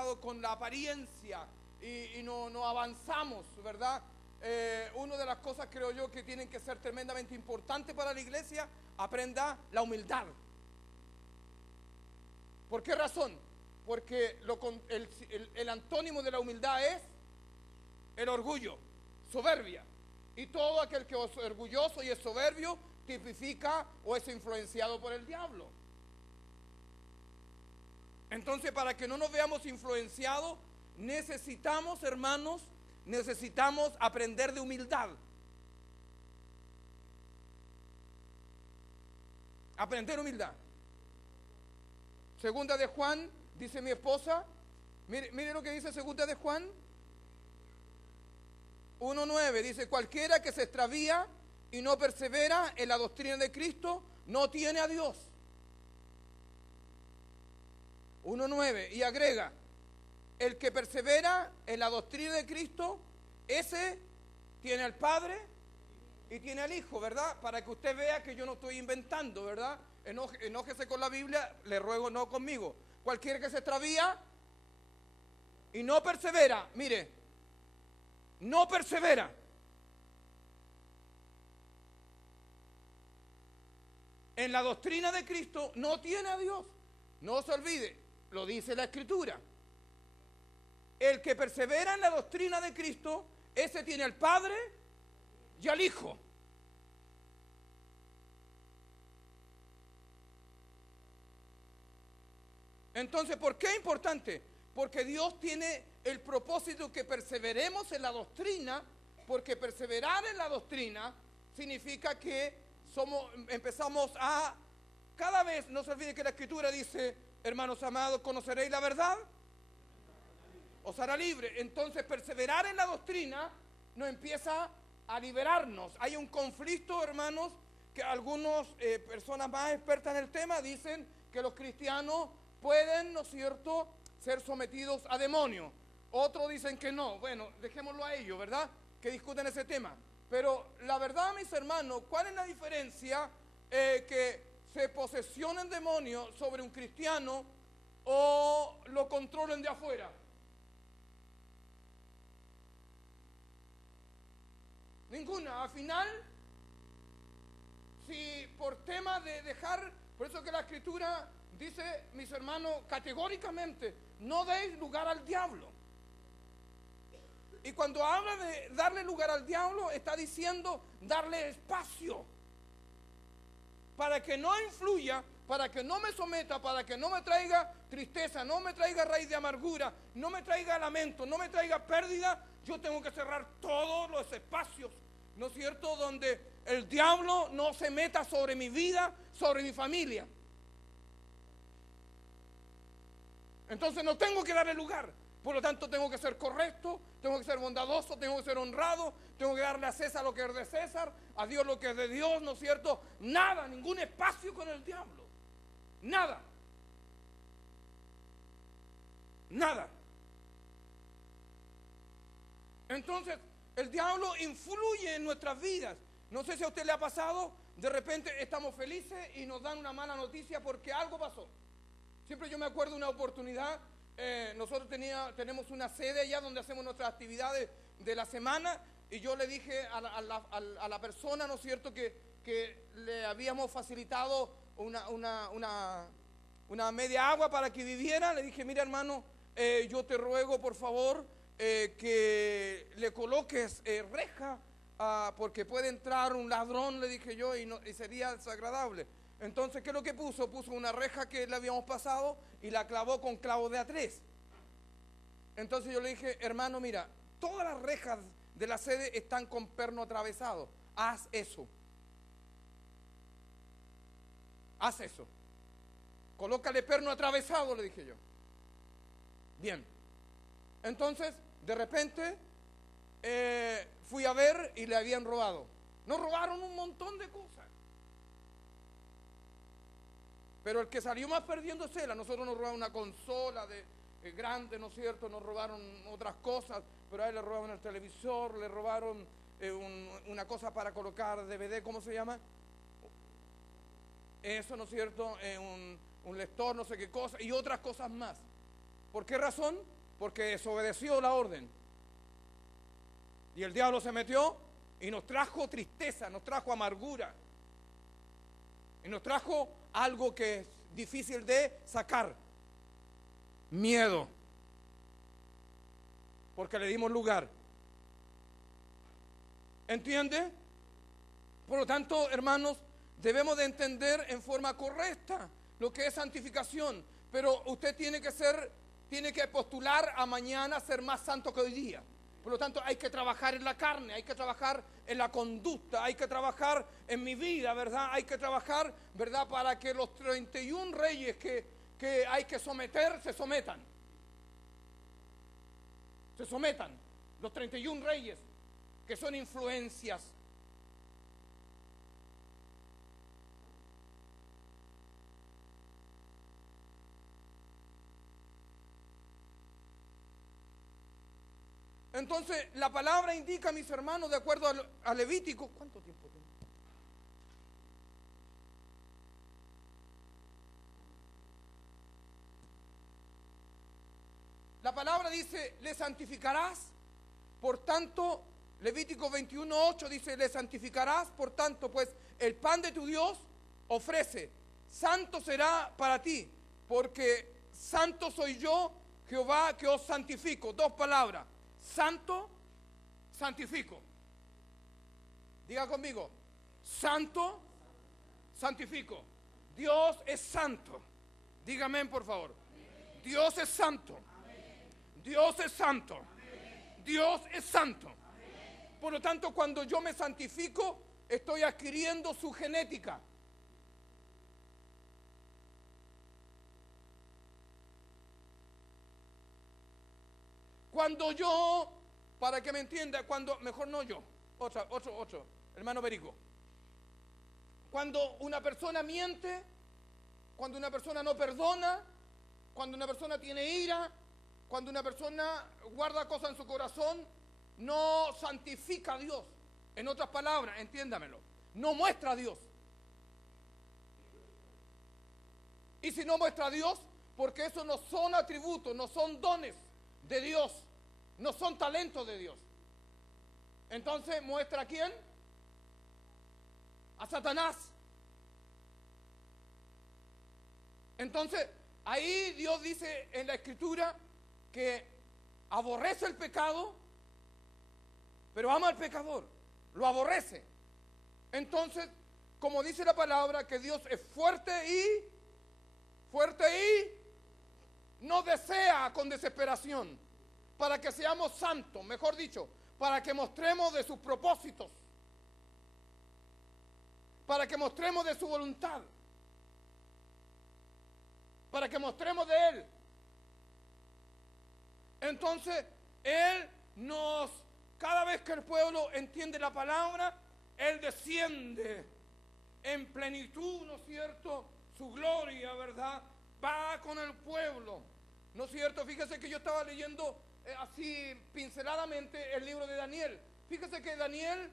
cuidado con la apariencia y no avanzamos, ¿verdad? Una de las cosas, creo yo, que tienen que ser tremendamente importantes para la iglesia, aprenda la humildad. ¿Por qué razón? Porque el antónimo de la humildad es el orgullo, soberbia. Y todo aquel que es orgulloso y es soberbio tipifica o es influenciado por el diablo. Entonces, para que no nos veamos influenciados, necesitamos, hermanos, necesitamos aprender de humildad. Aprender humildad. Segunda de Juan, dice mi esposa, mire lo que dice Segunda de Juan 1:9, dice: cualquiera que se extravía y no persevera en la doctrina de Cristo, no tiene a Dios. 1:9, y agrega: el que persevera en la doctrina de Cristo, ese tiene al Padre y tiene al Hijo, ¿verdad? Para que usted vea que yo no estoy inventando, ¿verdad? Enójese con la Biblia, le ruego no conmigo. Cualquiera que se extravía y no persevera, mire, no persevera en la doctrina de Cristo, no tiene a Dios. No se olvide, lo dice la Escritura. El que persevera en la doctrina de Cristo, ese tiene al Padre y al Hijo. Entonces, ¿por qué es importante? Porque Dios tiene el propósito que perseveremos en la doctrina, porque perseverar en la doctrina significa que empezamos a, cada vez, no se olvide que la Escritura dice: hermanos amados, ¿conoceréis la verdad? Os hará libre. Entonces, perseverar en la doctrina nos empieza a liberarnos. Hay un conflicto, hermanos, que algunas personas más expertas en el tema dicen que los cristianos pueden, ¿no es cierto?, ser sometidos a demonios. Otros dicen que no. Bueno, dejémoslo a ellos, ¿verdad?, que discuten ese tema. Pero la verdad, mis hermanos, ¿cuál es la diferencia que se posesionen demonios sobre un cristiano o lo controlen de afuera? Ninguna. Al final, si por tema de dejar, por eso que la Escritura dice, mis hermanos, categóricamente: no deis lugar al diablo. Y cuando habla de darle lugar al diablo, está diciendo darle espacio para que no influya, para que no me someta, para que no me traiga tristeza, no me traiga raíz de amargura, no me traiga lamento, no me traiga pérdida. Yo tengo que cerrar todos los espacios, ¿no es cierto?, donde el diablo no se meta sobre mi vida, sobre mi familia. Entonces no tengo que darle lugar. Por lo tanto, tengo que ser correcto, tengo que ser bondadoso, tengo que ser honrado, tengo que darle a César lo que es de César, a Dios lo que es de Dios, ¿no es cierto? Nada, ningún espacio con el diablo. Nada. Nada. Entonces, el diablo influye en nuestras vidas. No sé si a usted le ha pasado, de repente estamos felices y nos dan una mala noticia porque algo pasó. Siempre yo me acuerdo de una oportunidad. Nosotros tenemos una sede allá donde hacemos nuestras actividades de la semana, y yo le dije a la persona, ¿no es cierto?, que le habíamos facilitado una media agua para que viviera. Le dije: mira, hermano, yo te ruego por favor que le coloques reja, porque puede entrar un ladrón, le dije yo, y sería desagradable. Entonces, ¿qué es lo que puso? Puso una reja que le habíamos pasado y la clavó con clavos de A3. Entonces yo le dije: hermano, mira, todas las rejas de la sede están con perno atravesado. Haz eso. Haz eso. Colócale perno atravesado, le dije yo. Bien. Entonces, de repente, fui a ver y le habían robado. Nos robaron un montón de cosas. Pero el que salió más perdiéndose, a nosotros nos robaron una consola grande, ¿no es cierto? Nos robaron otras cosas, pero a él le robaron el televisor, le robaron una cosa para colocar DVD, ¿cómo se llama? Eso, ¿no es cierto? Un lector, no sé qué cosa, y otras cosas más. ¿Por qué razón? Porque desobedeció la orden. Y el diablo se metió y nos trajo tristeza, nos trajo amargura. Y nos trajo algo que es difícil de sacar. Miedo. Porque le dimos lugar. ¿Entiende? Por lo tanto, hermanos, debemos de entender en forma correcta lo que es santificación. Pero usted tiene que postular a mañana ser más santo que hoy día. Por lo tanto, hay que trabajar en la carne, hay que trabajar en la conducta, hay que trabajar en mi vida, ¿verdad? Hay que trabajar, ¿verdad? Para que los 31 reyes que hay que someter, se sometan. Se sometan. Los 31 reyes, que son influencias. Entonces, la palabra indica, mis hermanos, de acuerdo a Levítico, ¿cuánto tiempo tengo? La palabra dice, le santificarás, por tanto, Levítico 21:8 dice, le santificarás, por tanto, pues el pan de tu Dios ofrece, santo será para ti, porque santo soy yo, Jehová, que os santifico. Dos palabras. Santo, santifico. Diga conmigo, santo, santifico. Dios es santo. Dígame por favor. Dios es santo. Dios es santo. Dios es santo. Por lo tanto, cuando yo me santifico, estoy adquiriendo su genética. Cuando yo, para que me entienda, mejor no yo, otro, hermano Perico. Cuando una persona miente, cuando una persona no perdona, cuando una persona tiene ira, cuando una persona guarda cosas en su corazón, no santifica a Dios. En otras palabras, entiéndamelo, no muestra a Dios. Y si no muestra a Dios, porque eso no son atributos, no son dones de Dios, no son talentos de Dios. Entonces, ¿muestra a quién? A Satanás. Entonces, ahí Dios dice en la Escritura que aborrece el pecado, pero ama al pecador, lo aborrece. Entonces, como dice la palabra, que Dios es fuerte y no desea con desesperación, para que seamos santos, mejor dicho, para que mostremos de sus propósitos, para que mostremos de su voluntad, para que mostremos de Él. Entonces, Él cada vez que el pueblo entiende la palabra, Él desciende en plenitud, ¿no es cierto? Su gloria, ¿verdad? Va con el pueblo, ¿no es cierto? Fíjese que yo estaba leyendo así pinceladamente el libro de Daniel. Fíjese que Daniel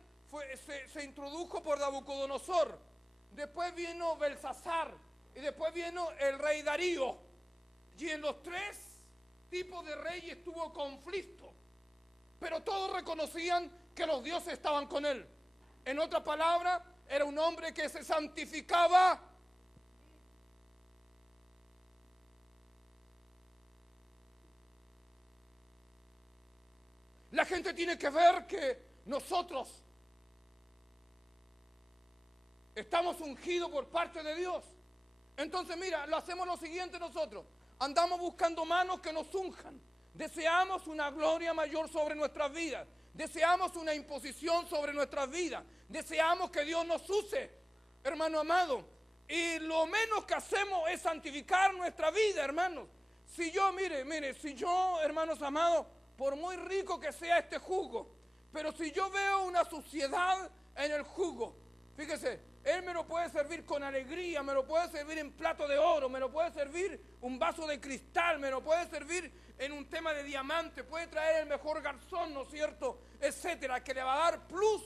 se introdujo por Nabucodonosor, después vino Belsasar y después vino el rey Darío. Y en los tres tipos de reyes tuvo conflicto, pero todos reconocían que los dioses estaban con él. En otras palabras, era un hombre que se santificaba. La gente tiene que ver que nosotros estamos ungidos por parte de Dios. Entonces, mira, lo hacemos lo siguiente nosotros. Andamos buscando manos que nos unjan. Deseamos una gloria mayor sobre nuestras vidas. Deseamos una imposición sobre nuestras vidas. Deseamos que Dios nos use, hermano amado. Y lo menos que hacemos es santificar nuestra vida, hermanos. Si yo, si yo, hermanos amados, por muy rico que sea este jugo, pero si yo veo una suciedad en el jugo, fíjese, Él me lo puede servir con alegría, me lo puede servir en plato de oro, me lo puede servir un vaso de cristal, me lo puede servir en un tema de diamante, puede traer el mejor garzón, ¿no es cierto?, etcétera, que le va a dar plus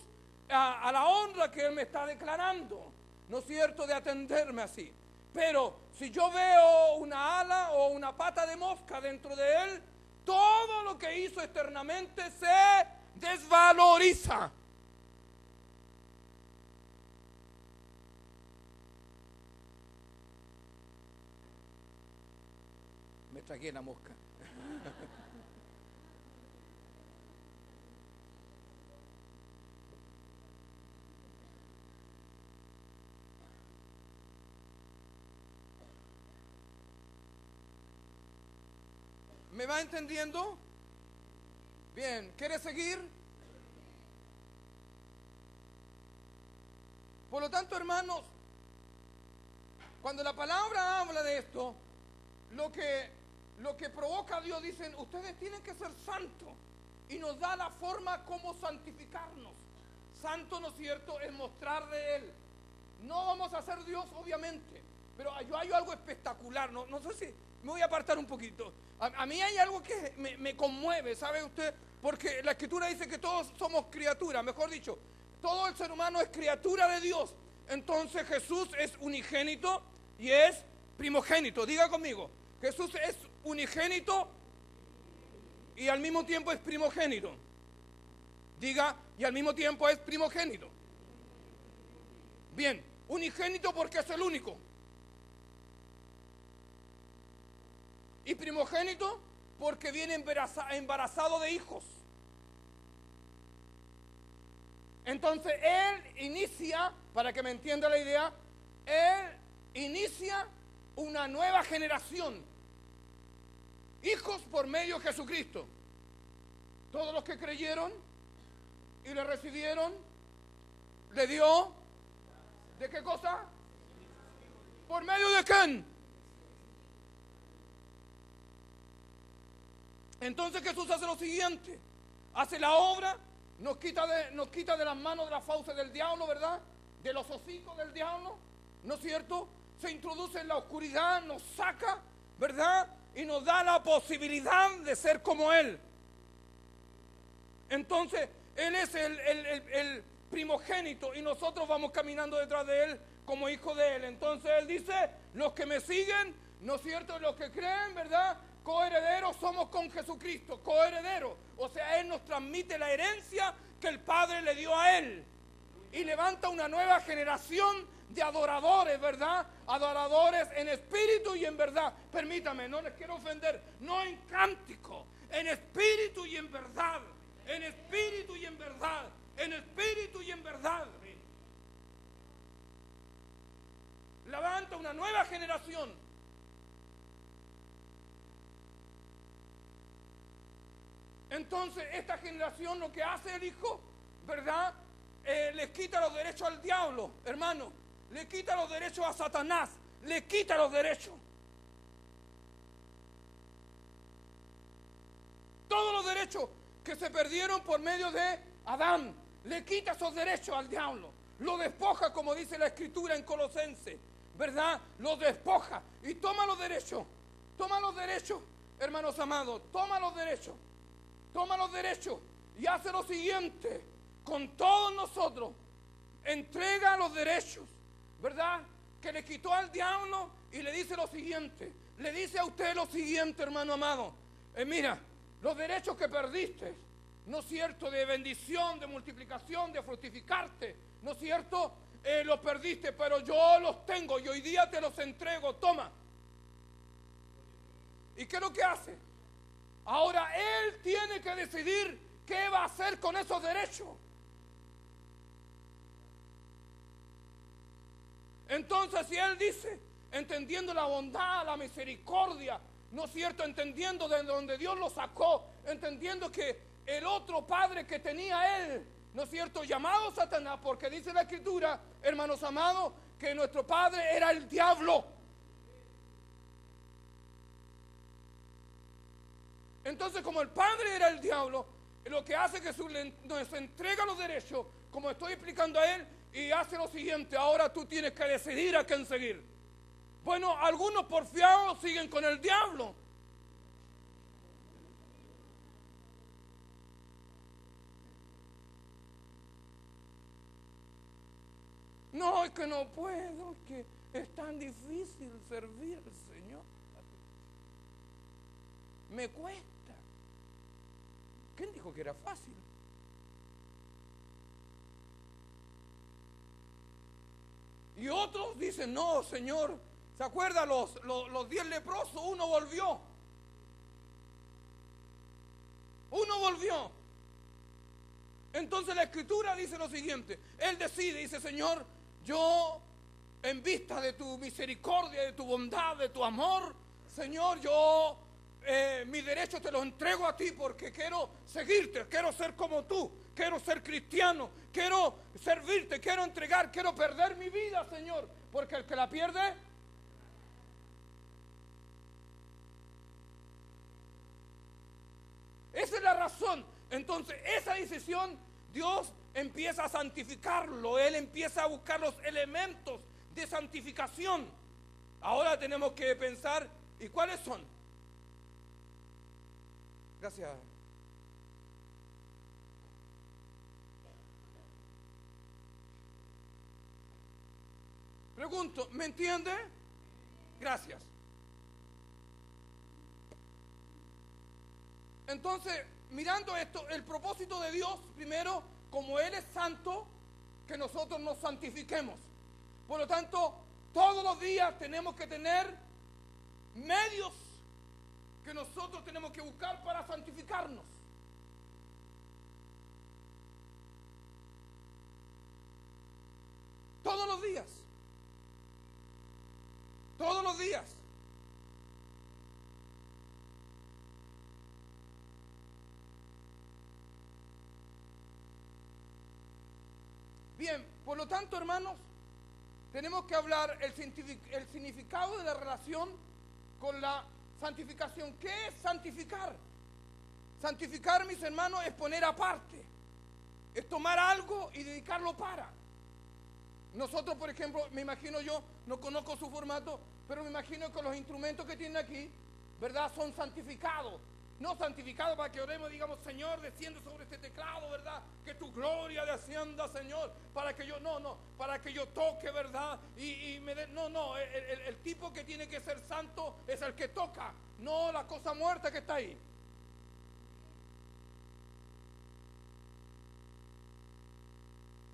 a la honra que Él me está declarando, ¿no es cierto?, de atenderme así. Pero si yo veo una ala o una pata de mosca dentro de él, todo lo que hizo externamente se desvaloriza. Me tragué la mosca. ¿Me va entendiendo? Bien, ¿quiere seguir? Por lo tanto, hermanos, cuando la palabra habla de esto, lo que provoca a Dios, dicen, ustedes tienen que ser santos, y nos da la forma como santificarnos. Santo, ¿no es cierto?, es mostrar de Él. No vamos a ser Dios, obviamente, pero yo hay algo espectacular, no sé si me voy a apartar un poquito. A mí hay algo que me conmueve, ¿sabe usted? Porque la Escritura dice que todos somos criaturas, mejor dicho, todo el ser humano es criatura de Dios. Entonces Jesús es unigénito y es primogénito. Diga conmigo, Jesús es unigénito y al mismo tiempo es primogénito. Diga, y al mismo tiempo es primogénito. Bien, unigénito porque es el único. Y primogénito porque viene embarazado de hijos. Entonces Él inicia, para que me entienda la idea, Él inicia una nueva generación. Hijos por medio de Jesucristo. Todos los que creyeron y le recibieron, le dio, ¿de qué cosa? ¿Por medio de quién? Entonces Jesús hace lo siguiente, hace la obra, nos quita de las manos de las fauces del diablo, ¿verdad? De los hocicos del diablo, ¿no es cierto? Se introduce en la oscuridad, nos saca, ¿verdad? Y nos da la posibilidad de ser como Él. Entonces, Él es el primogénito y nosotros vamos caminando detrás de Él como hijos de Él. Entonces Él dice, los que me siguen, ¿no es cierto? Los que creen, ¿verdad? Coherederos somos con Jesucristo, coherederos. O sea, Él nos transmite la herencia que el Padre le dio a Él. Y levanta una nueva generación de adoradores, ¿verdad? Adoradores en espíritu y en verdad. Permítame, no les quiero ofender, no en cántico, en espíritu y en verdad. En espíritu y en verdad. En espíritu y en verdad. Levanta una nueva generación. Entonces, esta generación lo que hace el Hijo, ¿verdad? Les quita los derechos al diablo, hermano. Le quita los derechos a Satanás. Le quita los derechos. Todos los derechos que se perdieron por medio de Adán. Le quita esos derechos al diablo. Lo despoja, como dice la Escritura en Colosenses, ¿verdad? Lo despoja y toma los derechos. Toma los derechos, hermanos amados. Toma los derechos. Toma los derechos y hace lo siguiente con todos nosotros. Entrega los derechos, ¿verdad? Que le quitó al diablo y le dice lo siguiente. Le dice a usted lo siguiente, hermano amado. Mira, los derechos que perdiste, ¿no es cierto? De bendición, de multiplicación, de fructificarte, ¿no es cierto? Los perdiste, pero yo los tengo y hoy día te los entrego. Toma. ¿Y qué es lo que hace? Ahora Él tiene que decidir qué va a hacer con esos derechos. Entonces, si Él dice, entendiendo la bondad, la misericordia, ¿no es cierto? Entendiendo de donde Dios lo sacó, entendiendo que el otro padre que tenía Él, ¿no es cierto? Llamado Satanás, porque dice la Escritura, hermanos amados, que nuestro padre era el diablo. Entonces, como el padre era el diablo, lo que hace que Jesús nos entrega los derechos, como estoy explicando a Él, y hace lo siguiente: ahora tú tienes que decidir a quién seguir. Bueno, algunos porfiados siguen con el diablo. No, es que no puedo, es que Es tan difícil servir al Señor. Me cuesta. ¿Quién dijo que era fácil? Y otros dicen, no, Señor, ¿se acuerdan los 10 leprosos? Uno volvió. Uno volvió. Entonces la Escritura dice lo siguiente. Él decide, dice, Señor, yo en vista de tu misericordia, de tu bondad, de tu amor, Señor, yo mi derecho te lo entrego a ti porque quiero seguirte, quiero ser como tú, quiero ser cristiano, quiero servirte, quiero entregar, quiero perder mi vida, Señor, porque el que la pierde, esa es la razón. Entonces esa decisión Dios empieza a santificarlo, Él empieza a buscar los elementos de santificación. Ahora tenemos que pensar, ¿y cuáles son? Gracias. Pregunto, ¿me entiende? Gracias. Entonces, mirando esto, el propósito de Dios, primero, como Él es santo, que nosotros nos santifiquemos. Por lo tanto, todos los días tenemos que tener medios que nosotros tenemos que buscar para santificarnos. Todos los días. Todos los días. Bien, por lo tanto, hermanos, tenemos que hablar el significado de la relación con la santificación. ¿Qué es santificar? Santificar, mis hermanos, es poner aparte. Es tomar algo y dedicarlo para. Nosotros, por ejemplo, me imagino yo, no conozco su formato, pero me imagino que los instrumentos que tienen aquí, ¿verdad?, son santificados. No santificados para que oremos y digamos, Señor, desciende sobre este teclado, ¿verdad? Que tu gloria descienda, Señor, para que yo, para que yo toque, ¿verdad? Y me dé, el tipo que tiene que ser santo es el que toca, no la cosa muerta que está ahí.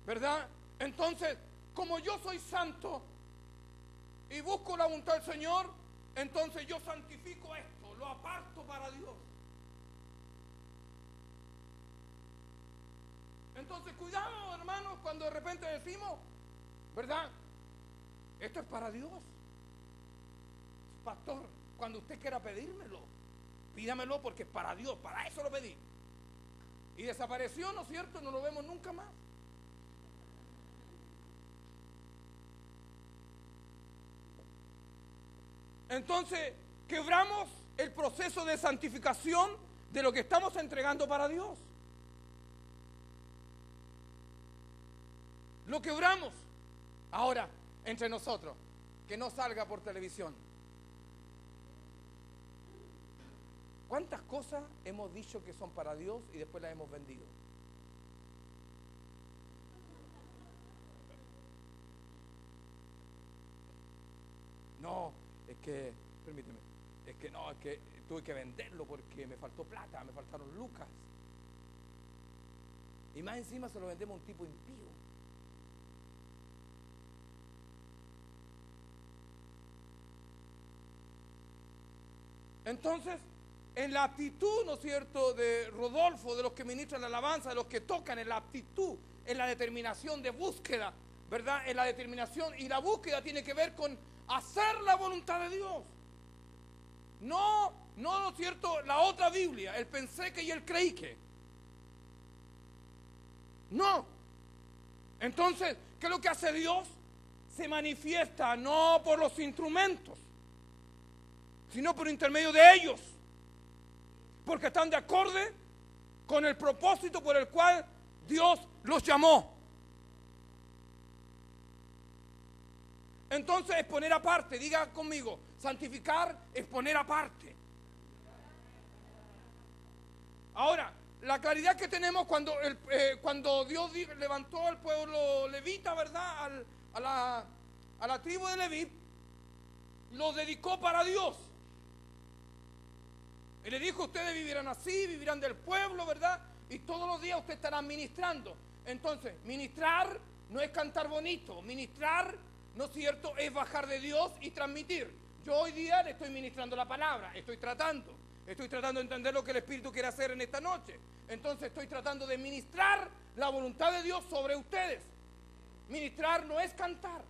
¿Verdad? Entonces, como yo soy santo y busco la voluntad del Señor, entonces yo santifico esto, lo aparto para Dios. Entonces, cuidado, hermanos, cuando de repente decimos, ¿verdad? Esto es para Dios. Pastor, cuando usted quiera pedírmelo, pídamelo porque es para Dios, para eso lo pedí. Y desapareció, ¿no es cierto? No lo vemos nunca más. Entonces, quebramos el proceso de santificación de lo que estamos entregando para Dios. Lo quebramos. Ahora, entre nosotros, que no salga por televisión. ¿Cuántas cosas hemos dicho que son para Dios y después las hemos vendido? No, es que, permíteme, es que tuve que venderlo porque me faltó plata, me faltaron lucas. Y más encima se lo vendemos a un tipo impío. Entonces, en la actitud, ¿no es cierto?, de Rodolfo, de los que ministran la alabanza, de los que tocan, en la actitud, en la determinación de búsqueda, ¿verdad? En la determinación, y la búsqueda tiene que ver con hacer la voluntad de Dios. No, ¿no es cierto?, la otra Biblia, el pensé que y el creí que. No. Entonces, ¿qué es lo que hace Dios? Se manifiesta no por los instrumentos, sino por intermedio de ellos, porque están de acorde con el propósito por el cual Dios los llamó. Entonces es poner aparte, diga conmigo, santificar es poner aparte. Ahora, la claridad que tenemos cuando Dios levantó al pueblo levita, ¿verdad?, a la tribu de Leví, lo dedicó para Dios. Y le dijo, ustedes vivirán así, vivirán del pueblo, ¿verdad? Y todos los días ustedes estarán ministrando. Entonces, ministrar no es cantar bonito. Ministrar, ¿no es cierto?, es bajar de Dios y transmitir. Yo hoy día le estoy ministrando la palabra, estoy tratando de entender lo que el Espíritu quiere hacer en esta noche. Entonces estoy tratando de ministrar la voluntad de Dios sobre ustedes. Ministrar no es cantar.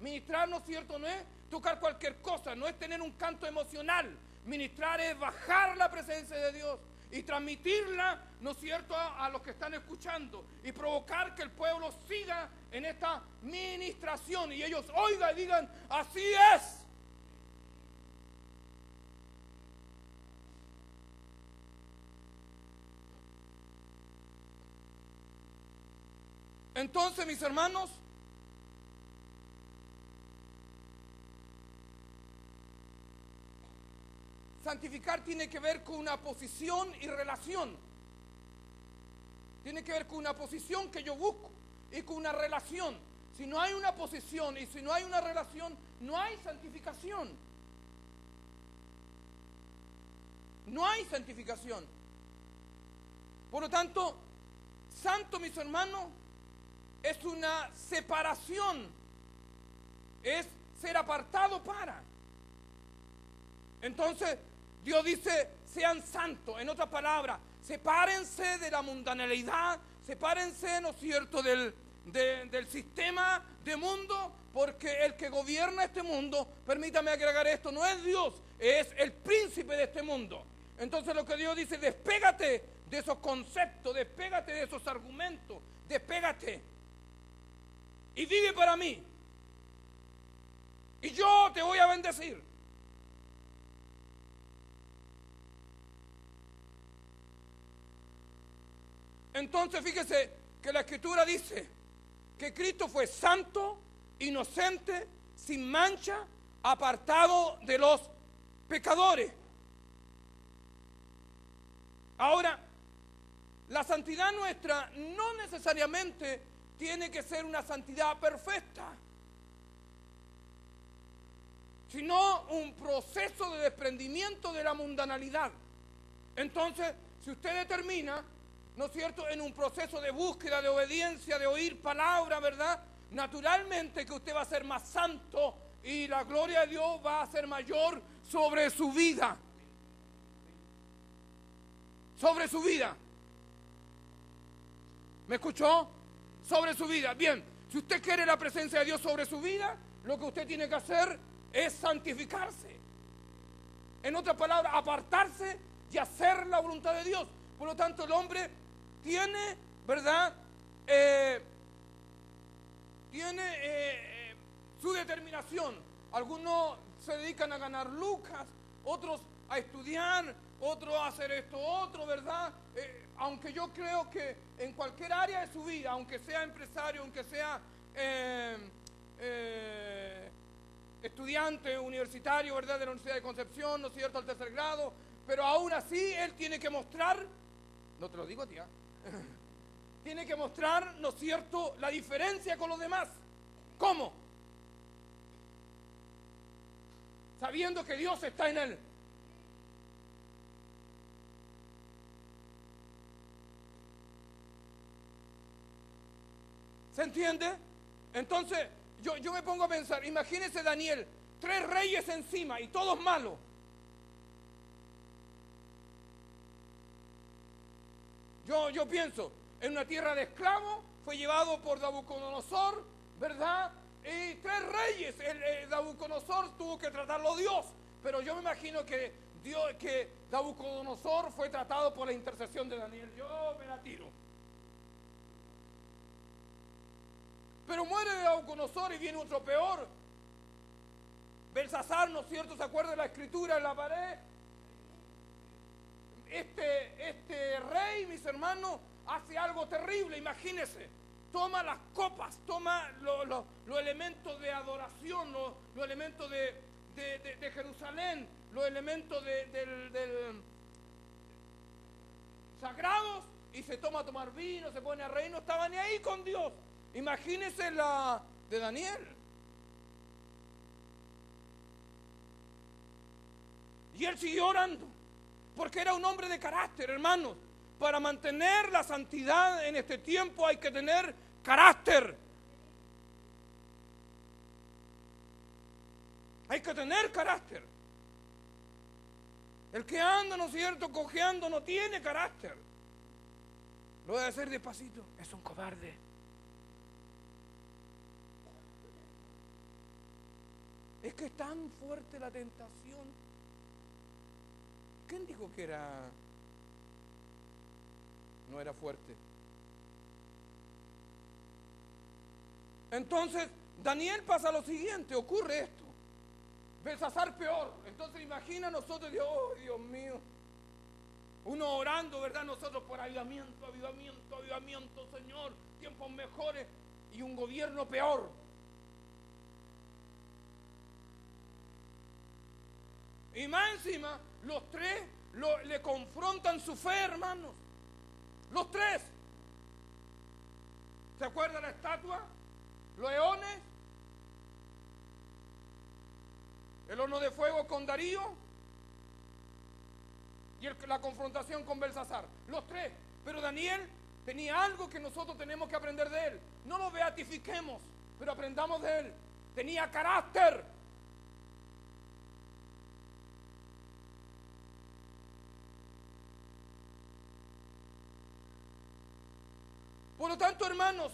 Ministrar, ¿no es cierto?, no es tocar cualquier cosa, no es tener un canto emocional. Ministrar es bajar la presencia de Dios y transmitirla, ¿no es cierto?, a los que están escuchando y provocar que el pueblo siga en esta ministración y ellos oigan y digan, así es. Entonces, mis hermanos, santificar tiene que ver con una posición y relación. Tiene que ver con una posición que yo busco y con una relación. Si no hay una posición y si no hay una relación, no hay santificación. No hay santificación. Por lo tanto, santo, mis hermanos, es una separación, es ser apartado para. Entonces, Dios dice, sean santos. En otras palabras, sepárense de la mundanalidad, sepárense, ¿no es cierto?, del sistema de mundo, porque el que gobierna este mundo, permítame agregar esto, no es Dios, es el príncipe de este mundo. Entonces lo que Dios dice, despégate de esos conceptos, despégate de esos argumentos, despégate y vive para mí. Y yo te voy a bendecir. Entonces fíjese que la Escritura dice que Cristo fue santo, inocente, sin mancha, apartado de los pecadores. Ahora, la santidad nuestra no necesariamente tiene que ser una santidad perfecta, sino un proceso de desprendimiento de la mundanalidad. Entonces, si usted determina, ¿no es cierto?, en un proceso de búsqueda, de obediencia, de oír palabra, ¿verdad?, naturalmente que usted va a ser más santo y la gloria de Dios va a ser mayor sobre su vida. Sobre su vida. ¿Me escuchó? Sobre su vida. Bien, si usted quiere la presencia de Dios sobre su vida, lo que usted tiene que hacer es santificarse. En otras palabras, apartarse y hacer la voluntad de Dios. Por lo tanto, el hombre tiene, ¿verdad?, tiene su determinación. Algunos se dedican a ganar lucas, otros a estudiar, otros a hacer esto, otro, ¿verdad? Aunque yo creo que en cualquier área de su vida, aunque sea empresario, aunque sea estudiante universitario, ¿verdad?, de la Universidad de Concepción, ¿no es cierto?, al tercer grado, pero aún así él tiene que mostrar, no te lo digo a ti, tiene que mostrar, ¿no es cierto?, la diferencia con los demás. ¿Cómo? Sabiendo que Dios está en él. ¿Se entiende? Entonces, yo me pongo a pensar, imagínese Daniel, 3 reyes encima y todos malos. Yo pienso, en una tierra de esclavos, fue llevado por Nabucodonosor, ¿verdad? Y 3 reyes, Nabucodonosor tuvo que tratarlo Dios, pero yo me imagino que Nabucodonosor fue tratado por la intercesión de Daniel. Yo me la tiro. Pero muere Nabucodonosor y viene otro peor. Belsasar, ¿no es cierto? ¿Se acuerda de la escritura en la pared? Este rey, mis hermanos, hace algo terrible, imagínense. Toma las copas, toma los elementos de adoración, los elementos de Jerusalén, los elementos del sagrados, y se toma a tomar vino, se pone a reír, no estaba ni ahí con Dios. Imagínense la de Daniel. Y él siguió orando, porque era un hombre de carácter, hermanos. Para mantener la santidad en este tiempo hay que tener carácter. Hay que tener carácter. El que anda, ¿no es cierto?, cojeando no tiene carácter. Lo voy a hacer despacito. Es un cobarde. Es que es tan fuerte la tentación. ¿Quién dijo que no era fuerte? Entonces, Daniel pasa lo siguiente, ocurre esto. Belsasar peor. Entonces imagina nosotros, oh Dios mío, uno orando, ¿verdad? Nosotros por avivamiento, avivamiento, avivamiento, Señor, tiempos mejores, y un gobierno peor. Y más encima, los tres le confrontan su fe, hermanos. Los tres. ¿Se acuerda la estatua? Los leones. El horno de fuego con Darío. Y la confrontación con Belsasar. Los tres. Pero Daniel tenía algo que nosotros tenemos que aprender de él. No lo beatifiquemos, pero aprendamos de él. Tenía carácter. Por lo tanto, hermanos,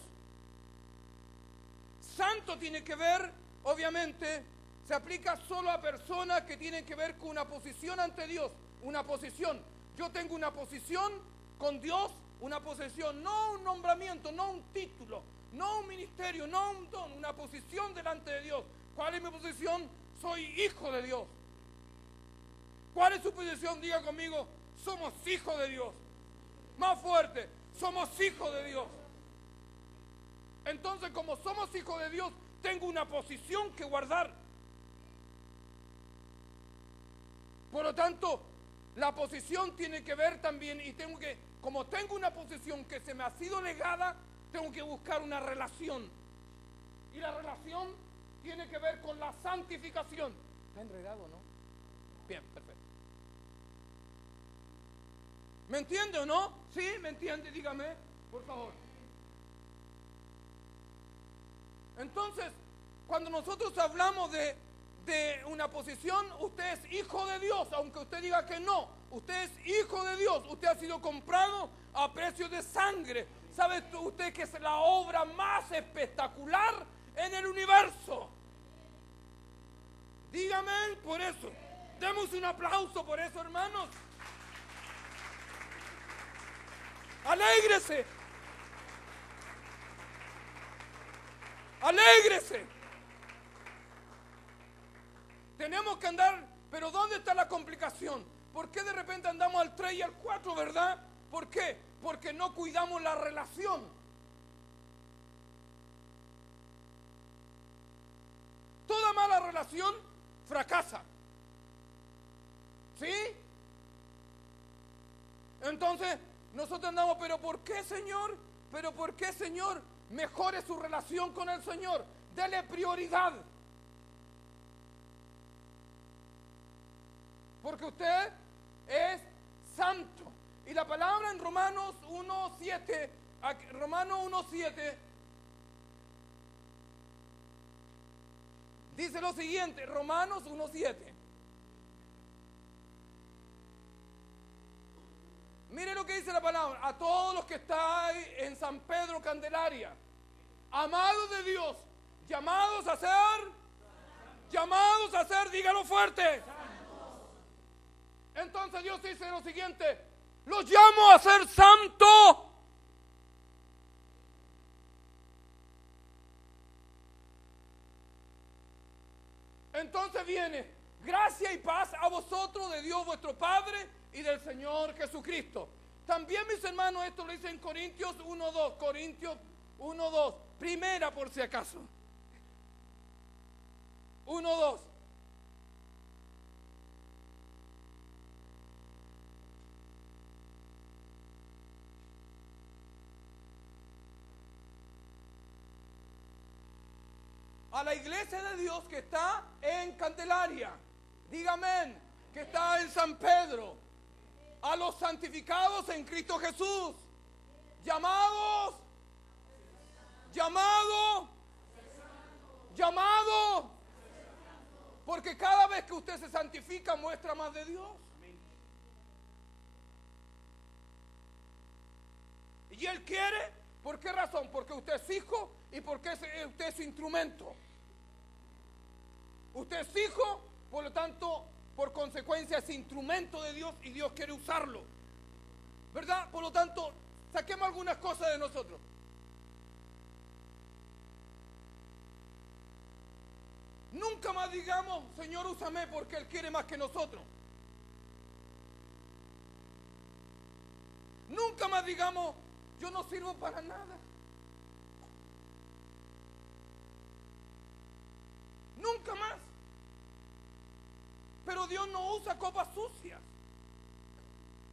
santo tiene que ver, obviamente, se aplica solo a personas que tienen que ver con una posición ante Dios, una posición. Yo tengo una posición con Dios, una posición, no un nombramiento, no un título, no un ministerio, no un don, una posición delante de Dios. ¿Cuál es mi posición? Soy hijo de Dios. ¿Cuál es su posición? Diga conmigo, somos hijos de Dios. Más fuerte, somos hijos de Dios. Entonces, como somos hijos de Dios, tengo una posición que guardar. Por lo tanto, la posición tiene que ver también, y como tengo una posición que se me ha sido legada, tengo que buscar una relación. Y la relación tiene que ver con la santificación. ¿Está enredado, no? Bien, perfecto. ¿Me entiende o no? ¿Sí? ¿Me entiende? Dígame, por favor. Entonces, cuando nosotros hablamos de una posición, usted es hijo de Dios, aunque usted diga que no. Usted es hijo de Dios, usted ha sido comprado a precio de sangre. ¿Sabe usted que es la obra más espectacular en el universo? Dígame por eso. Demos un aplauso por eso, hermanos. Alégrese. Alégrese. Tenemos que andar, pero ¿dónde está la complicación? ¿Por qué de repente andamos al 3 y al 4, verdad? ¿Por qué? Porque no cuidamos la relación. Toda mala relación fracasa. ¿Sí? Entonces, nosotros andamos, ¿pero por qué, Señor? ¿Pero por qué, Señor? Mejore su relación con el Señor. Dele prioridad. Porque usted es santo. Y la palabra en Romanos 1:7, dice lo siguiente, Romanos 1:7. Mire lo que dice la palabra. A todos los que estáis en San Pedro Candelaria, amados de Dios, llamados a ser, dígalo fuerte. Entonces Dios dice lo siguiente, los llamo a ser santos. Entonces viene gracia y paz a vosotros de Dios vuestro Padre y del Señor Jesucristo. También, mis hermanos, esto lo dice en Corintios 1:2, Corintios 1:2, primera por si acaso. 1:2. A la iglesia de Dios que está en Candelaria, dígame, que está en San Pedro, a los santificados en Cristo Jesús, llamados, porque cada vez que usted se santifica muestra más de Dios. Y Él quiere, ¿por qué razón? Porque usted es hijo y porque usted es instrumento. Usted es hijo, por lo tanto, por consecuencia es instrumento de Dios y Dios quiere usarlo, ¿verdad? Por lo tanto, saquemos algunas cosas de nosotros. Nunca más digamos, Señor, úsame, porque Él quiere más que nosotros. Nunca más digamos, yo no sirvo para nada. Nunca más. Pero Dios no usa copas sucias.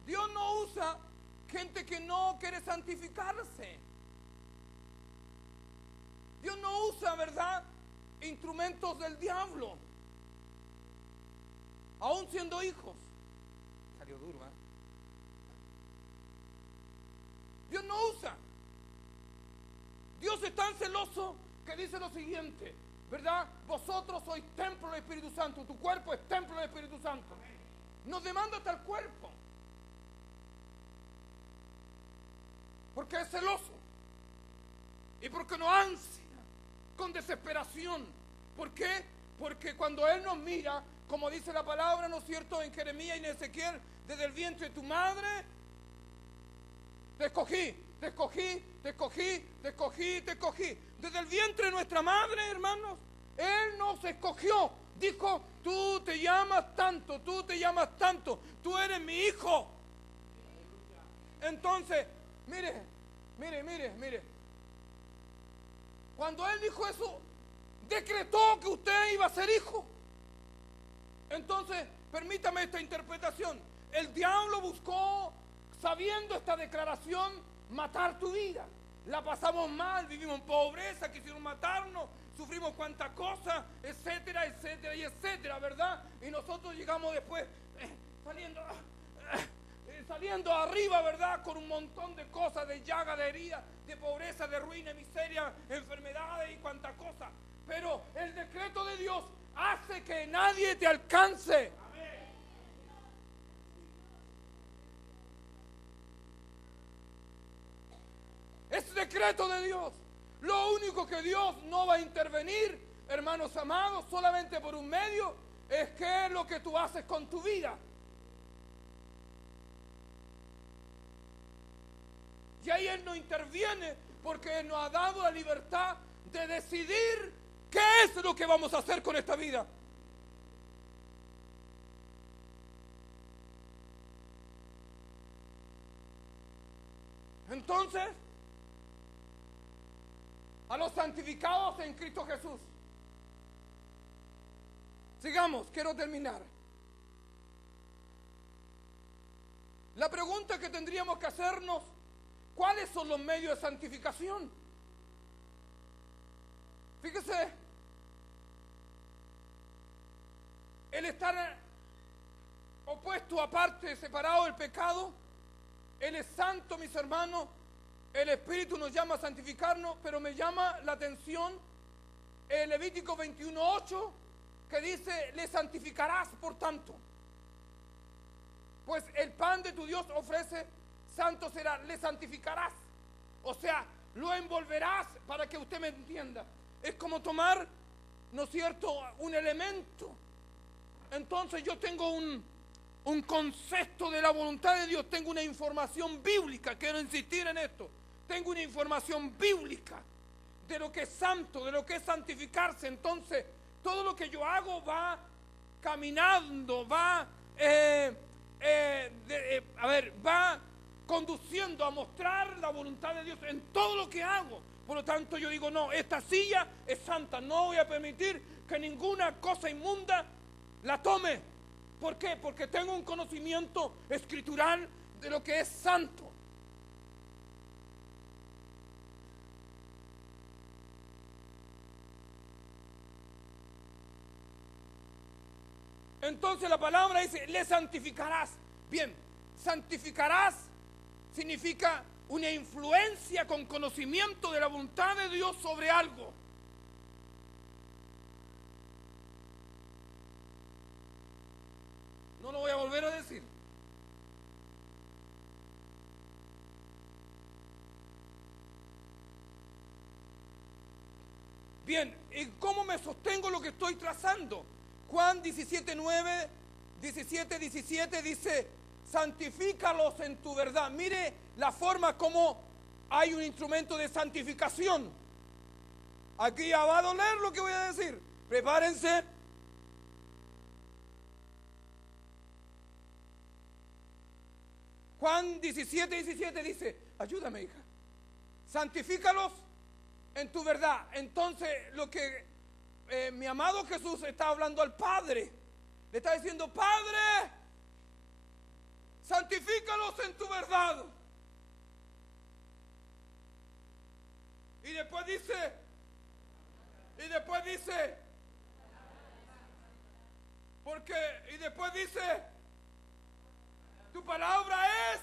Dios no usa gente que no quiere santificarse. Dios no usa, ¿verdad?, instrumentos del diablo, aún siendo hijos. Salió duro, ¿eh? Dios no usa. Dios es tan celoso que dice lo siguiente, ¿verdad? Vosotros sois templo del Espíritu Santo, tu cuerpo es templo del Espíritu Santo. Nos demanda hasta el cuerpo, porque es celoso y porque nos ansia con desesperación. ¿Por qué? Porque cuando Él nos mira, como dice la palabra, ¿no es cierto?, en Jeremías y en Ezequiel, desde el vientre de tu madre te escogí, te escogí, te escogí, te escogí, te escogí. Desde el vientre de nuestra madre, hermanos, Él nos escogió. Dijo, tú te llamas tanto, tú te llamas tanto, tú eres mi hijo. Entonces, mire. Cuando Él dijo eso, decretó que usted iba a ser hijo. Entonces, permítame esta interpretación. El diablo buscó, sabiendo esta declaración, matar tu vida. La pasamos mal, vivimos en pobreza, quisieron matarnos, sufrimos cuantas cosas, etcétera, etcétera y etcétera, ¿verdad? Y nosotros llegamos después saliendo arriba, ¿verdad?, con un montón de cosas, de llaga, de heridas, de pobreza, de ruina, de miseria, enfermedades y cuantas cosas. Pero el decreto de Dios hace que nadie te alcance. Es decreto de Dios. Lo único que Dios no va a intervenir, hermanos amados, solamente por un medio, es qué es lo que tú haces con tu vida. Y ahí Él no interviene porque Él nos ha dado la libertad de decidir qué es lo que vamos a hacer con esta vida. Entonces, a los santificados en Cristo Jesús. Sigamos, quiero terminar. La pregunta que tendríamos que hacernos, ¿cuáles son los medios de santificación? Fíjese, el estar opuesto, aparte, separado del pecado, Él es santo, mis hermanos, el Espíritu nos llama a santificarnos, pero me llama la atención el Levítico 21:8, que dice, le santificarás por tanto. Pues el pan de tu Dios ofrece, santo será, le santificarás. O sea, lo envolverás, para que usted me entienda. Es como tomar, ¿no es cierto?, un elemento. Entonces yo tengo un concepto de la voluntad de Dios, tengo una información bíblica, quiero insistir en esto. Tengo una información bíblica de lo que es santo, de lo que es santificarse. Entonces, todo lo que yo hago va caminando, va conduciendo a mostrar la voluntad de Dios en todo lo que hago. Por lo tanto, yo digo, no, esta silla es santa, no voy a permitir que ninguna cosa inmunda la tome. ¿Por qué? Porque tengo un conocimiento escritural de lo que es santo. Entonces la palabra dice, le santificarás. Bien, santificarás significa una influencia con conocimiento de la voluntad de Dios sobre algo. No lo voy a volver a decir. Bien, ¿y cómo me sostengo lo que estoy trazando? Juan 17:9, 17 dice, santifícalos en tu verdad. Mire la forma como hay un instrumento de santificación. Aquí ya va a doler lo que voy a decir. Prepárense. Juan 17 dice, ayúdame, hija. Santifícalos en tu verdad. Entonces, lo que mi amado Jesús está hablando al Padre, le está diciendo, Padre, santifícalos en tu verdad. Y después dice, y después dice, tu palabra es.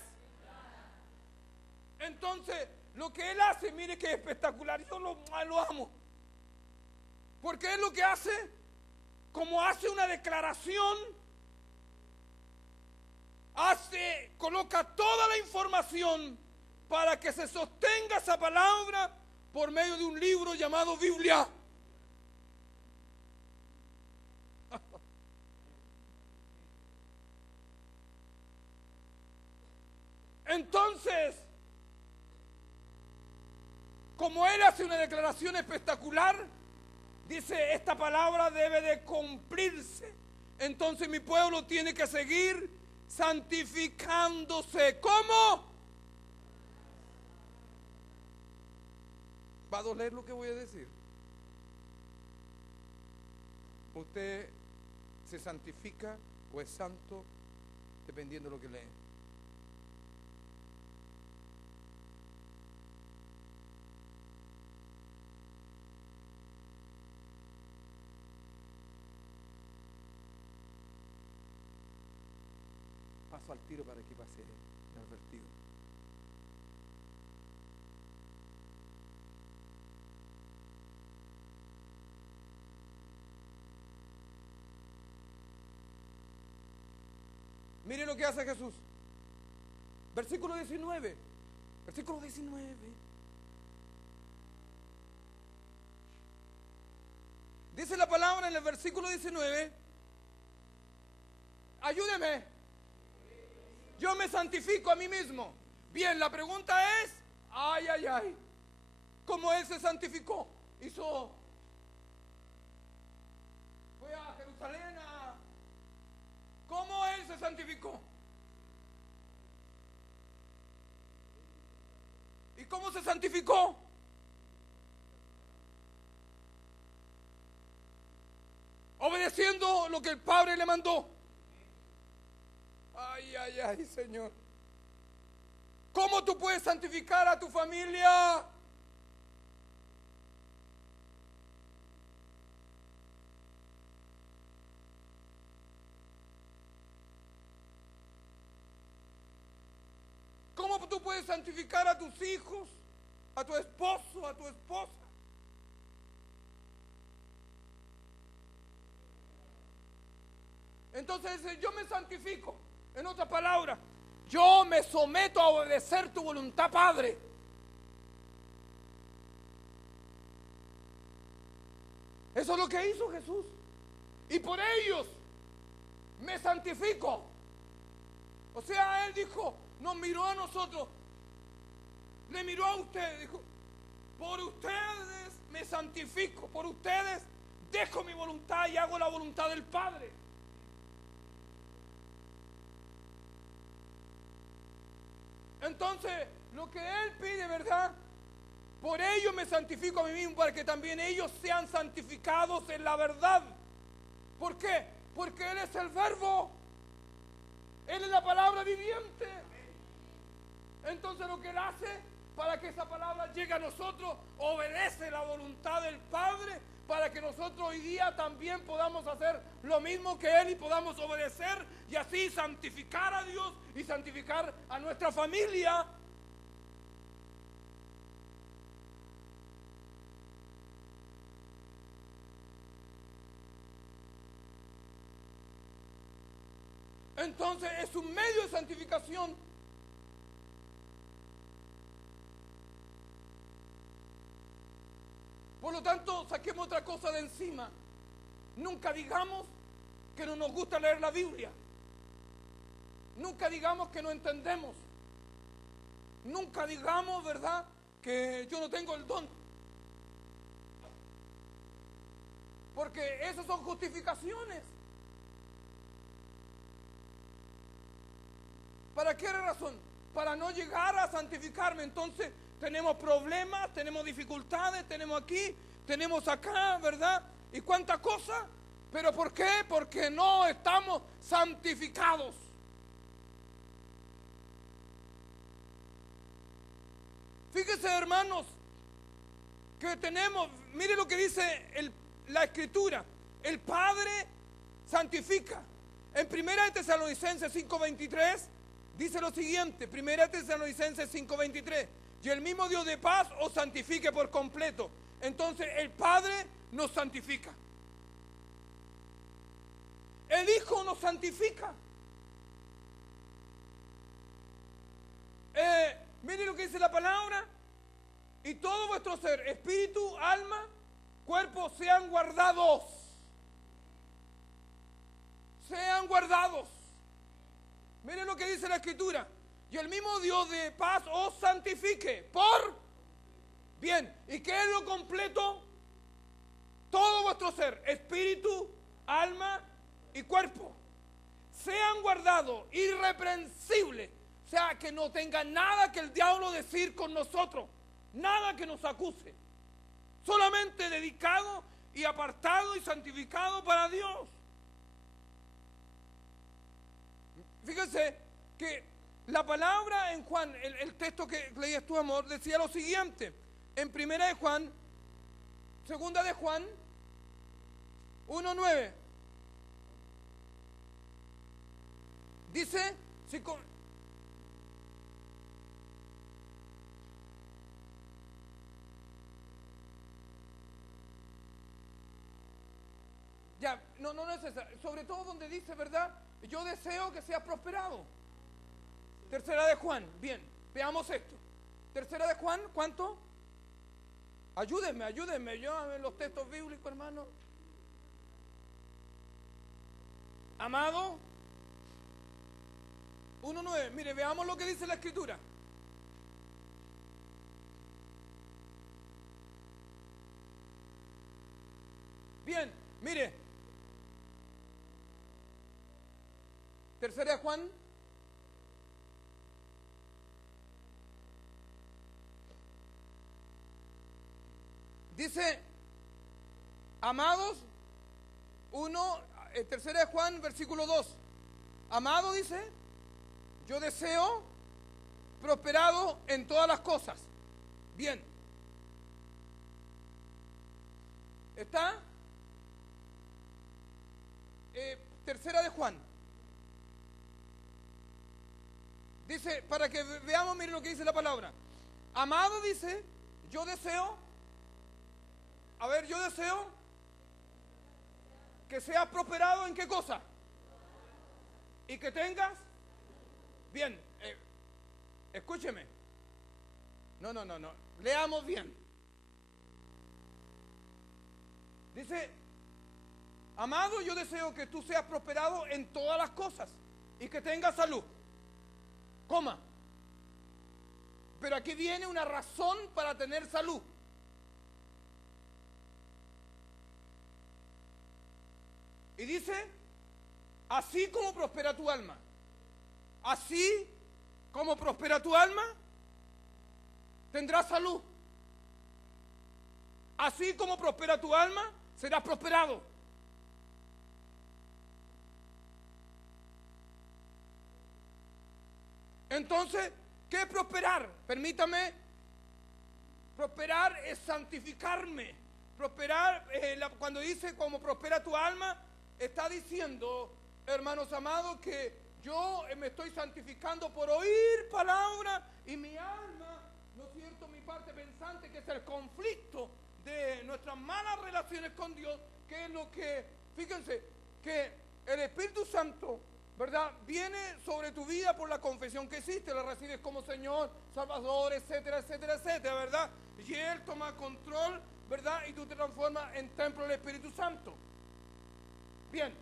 Entonces, lo que Él hace, mire que espectacular, yo lo amo. Porque es lo que hace, como hace una declaración, coloca toda la información para que se sostenga esa palabra por medio de un libro llamado Biblia. Entonces, como Él hace una declaración espectacular, dice, esta palabra debe de cumplirse. Entonces mi pueblo tiene que seguir santificándose. ¿Cómo? Va a doler lo que voy a decir. Usted se santifica o es santo dependiendo de lo que lee. Paso al tiro para que pase inadvertido. Mire lo que hace Jesús. Versículo 19. Dice la palabra en el versículo 19. Ayúdeme. Yo me santifico a mí mismo. Bien, la pregunta es, ¿cómo Él se santificó? Fue a Jerusalén ¿cómo Él se santificó? ¿Y cómo se santificó? Obedeciendo lo que el Padre le mandó. Ay, Señor. ¿Cómo tú puedes santificar a tu familia? ¿Cómo tú puedes santificar a tus hijos, a tu esposo, a tu esposa? Entonces dice, yo me santifico. En otras palabras, yo me someto a obedecer tu voluntad, Padre. Eso es lo que hizo Jesús. Y por ellos me santifico. O sea, Él dijo, nos miró a nosotros, le miró a ustedes, dijo, por ustedes me santifico, por ustedes dejo mi voluntad y hago la voluntad del Padre. Entonces, lo que Él pide, ¿verdad? Por ello me santifico a mí mismo, para que también ellos sean santificados en la verdad. ¿Por qué? Porque Él es el verbo. Él es la palabra viviente. Entonces lo que Él hace, para que esa palabra llegue a nosotros, obedece la voluntad del Padre, para que nosotros hoy día también podamos hacer lo mismo que Él y podamos obedecer y así santificar a Dios y santificar a nuestra familia. Entonces es un medio de santificación. Por lo tanto, saquemos otra cosa de encima. Nunca digamos que no nos gusta leer la Biblia. Nunca digamos que no entendemos. Nunca digamos, ¿verdad?, que yo no tengo el don. Porque esas son justificaciones. ¿Para qué razón? Para no llegar a santificarme. Entonces tenemos problemas, tenemos dificultades, tenemos aquí, tenemos acá, ¿verdad? ¿Y cuántas cosas? ¿Pero por qué? Porque no estamos santificados. Fíjense, hermanos, que tenemos, mire lo que dice la Escritura. El Padre santifica. En 1 Tesalonicenses 5:23 dice lo siguiente, 1 Tesalonicenses 5:23, y el mismo Dios de paz os santifique por completo. Entonces el Padre nos santifica. El Hijo nos santifica. Miren lo que dice la palabra. Y todo vuestro ser, espíritu, alma, cuerpo, sean guardados. Sean guardados. Miren lo que dice la Escritura. Y el mismo Dios de paz os santifique por bien. ¿Y qué es lo completo? Todo vuestro ser, espíritu, alma y cuerpo, sean guardados, irreprensibles. O sea, que no tenga nada que el diablo decir con nosotros. Nada que nos acuse. Solamente dedicado y apartado y santificado para Dios. Fíjense que la palabra en Juan, el texto que leías tú, amor, decía lo siguiente. En 1 de Juan, 2 de Juan 1:9. Dice, ya, no es esa. Sobre todo donde dice, ¿verdad? Yo deseo que seas prosperado. 3 de Juan, bien, veamos esto. 3 de Juan, ¿cuánto? Ayúdenme, yo en los textos bíblicos, hermano. Amado, 1:9, mire, veamos lo que dice la Escritura. Bien, mire. 3 de Juan. Dice, amados, 3 de Juan, versículo 2. Amado, dice, yo deseo prosperado en todas las cosas. Bien. ¿Está? 3 de Juan. Dice, para que veamos, miren lo que dice la palabra. Amado, dice, yo deseo, yo deseo que seas prosperado en qué cosa. Y que tengas, bien, escúcheme. No, leamos bien. Dice, amado, yo deseo que tú seas prosperado en todas las cosas y que tengas salud. Coma. Pero aquí viene una razón para tener salud. Y dice, así como prospera tu alma. Así como prospera tu alma, tendrás salud. Así como prospera tu alma, serás prosperado. Entonces, ¿qué es prosperar? Permítame Prosperar es santificarme. Prosperar, cuando dice como prospera tu alma, está diciendo, hermanos amados, que yo me estoy santificando por oír palabra y mi alma, ¿no es cierto?, mi parte pensante, que es el conflicto de nuestras malas relaciones con Dios, que es lo que, fíjense, que el Espíritu Santo, ¿verdad?, viene sobre tu vida por la confesión que hiciste, la recibes como Señor, Salvador, etcétera, etcétera, etcétera, ¿verdad? Y Él toma control, ¿verdad? Y tú te transformas en templo del Espíritu Santo. Bien,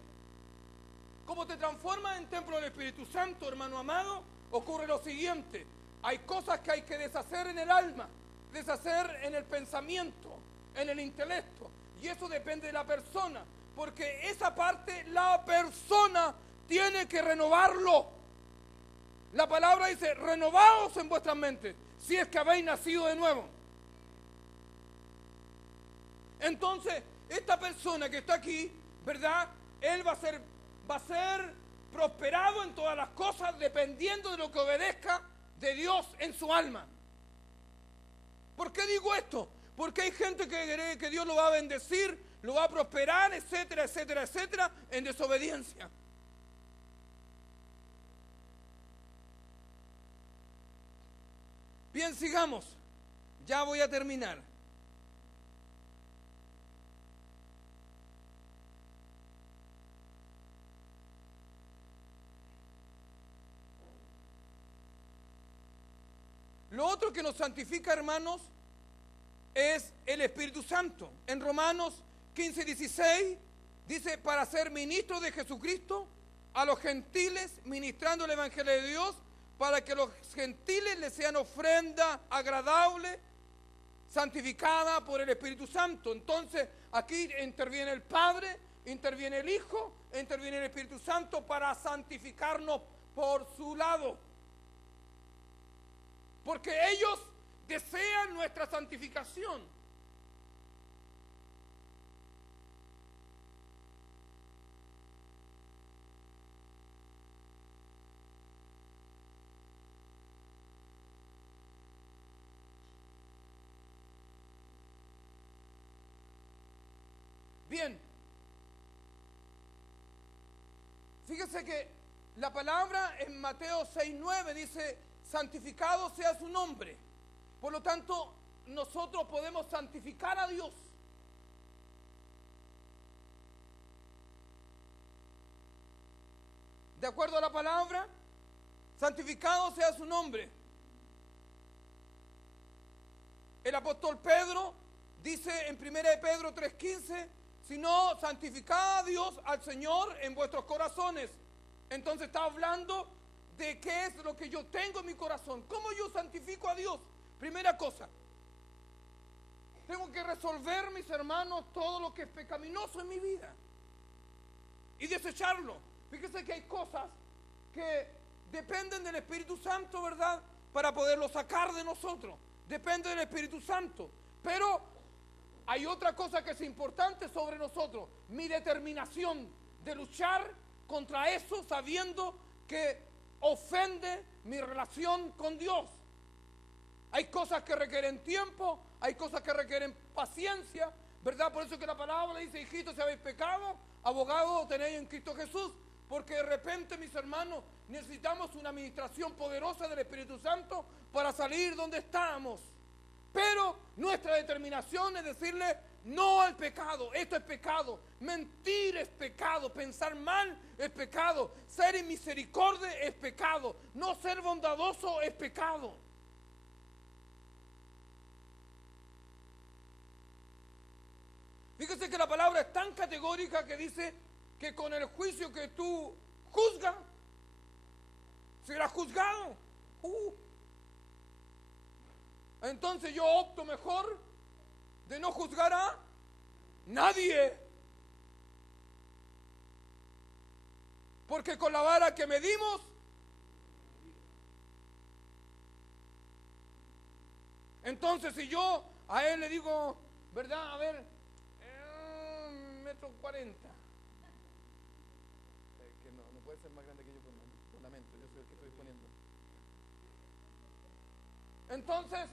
como te transformas en templo del Espíritu Santo, hermano amado, ocurre lo siguiente. Hay cosas que hay que deshacer en el alma, deshacer en el pensamiento, en el intelecto. Y eso depende de la persona, porque esa parte la persona tiene que renovarlo. La palabra dice, renovaos en vuestras mentes, si es que habéis nacido de nuevo. Entonces, esta persona que está aquí, ¿verdad? Él va a ser prosperado en todas las cosas dependiendo de lo que obedezca de Dios en su alma. ¿Por qué digo esto? Porque hay gente que cree que Dios lo va a bendecir, lo va a prosperar, etcétera, etcétera, etcétera, en desobediencia. Bien, sigamos. Ya voy a terminar. Lo otro que nos santifica, hermanos, es el Espíritu Santo. En Romanos 15:16 dice, para ser ministro de Jesucristo a los gentiles, ministrando el Evangelio de Dios, para que los gentiles les sean ofrenda agradable, santificada por el Espíritu Santo. Entonces, aquí interviene el Padre, interviene el Hijo, interviene el Espíritu Santo para santificarnos por su lado. Porque ellos desean nuestra santificación. Bien, fíjese que la palabra en Mateo 6:9 dice, santificado sea su nombre. Por lo tanto, nosotros podemos santificar a Dios. De acuerdo a la palabra, santificado sea su nombre. El apóstol Pedro dice en 1 Pedro 3:15, sino santificad a Dios, al Señor, en vuestros corazones. Entonces está hablando de qué es lo que yo tengo en mi corazón. ¿Cómo yo santifico a Dios? Primera cosa, tengo que resolver, mis hermanos, todo lo que es pecaminoso en mi vida y desecharlo. Fíjese que hay cosas que dependen del Espíritu Santo, ¿verdad?, para poderlo sacar de nosotros. Depende del Espíritu Santo. Pero hay otra cosa que es importante sobre nosotros, mi determinación de luchar contra eso sabiendo que ofende mi relación con Dios. Hay cosas que requieren tiempo, hay cosas que requieren paciencia, ¿verdad? Por eso que la palabra dice, hijitos, si habéis pecado, abogado tenéis en Cristo Jesús. Porque de repente, mis hermanos, necesitamos una administración poderosa del Espíritu Santo para salir donde estamos. Pero nuestra determinación es decirle no al pecado. Esto es pecado. Mentir es pecado. Pensar mal es pecado. Ser inmisericordia es pecado. No ser bondadoso es pecado. Fíjese que la palabra es tan categórica que dice que con el juicio que tú juzgas, serás juzgado. Entonces yo opto mejor de no juzgar a nadie. Porque con la vara que medimos, entonces si yo a él le digo, ¿verdad? A ver, 1,40 m. Que no puede ser más grande que yo por lamento, yo soy el que estoy poniendo. Entonces,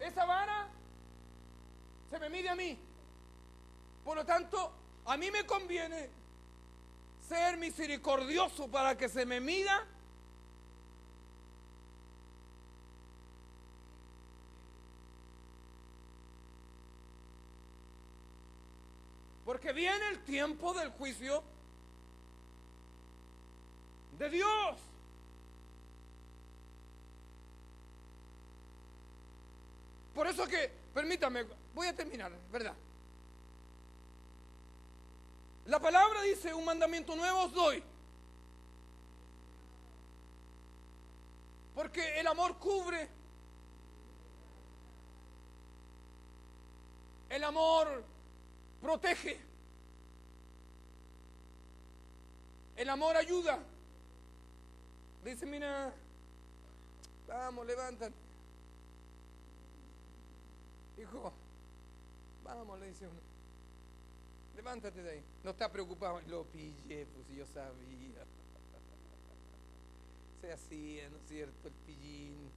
esa vara se me mide a mí. Por lo tanto, a mí me conviene ser misericordioso para que se me mida. Porque viene el tiempo del juicio de Dios. Por eso que, permítame, voy a terminar, ¿verdad? La palabra dice, un mandamiento nuevo os doy. Porque el amor cubre. El amor protege. El amor ayuda. Dice, mira, vamos, levántate. Hijo, vamos, le dice uno. Levántate de ahí. No está preocupado. Lo pillé, pues yo sabía. Se hacía, ¿no es cierto? El pillín.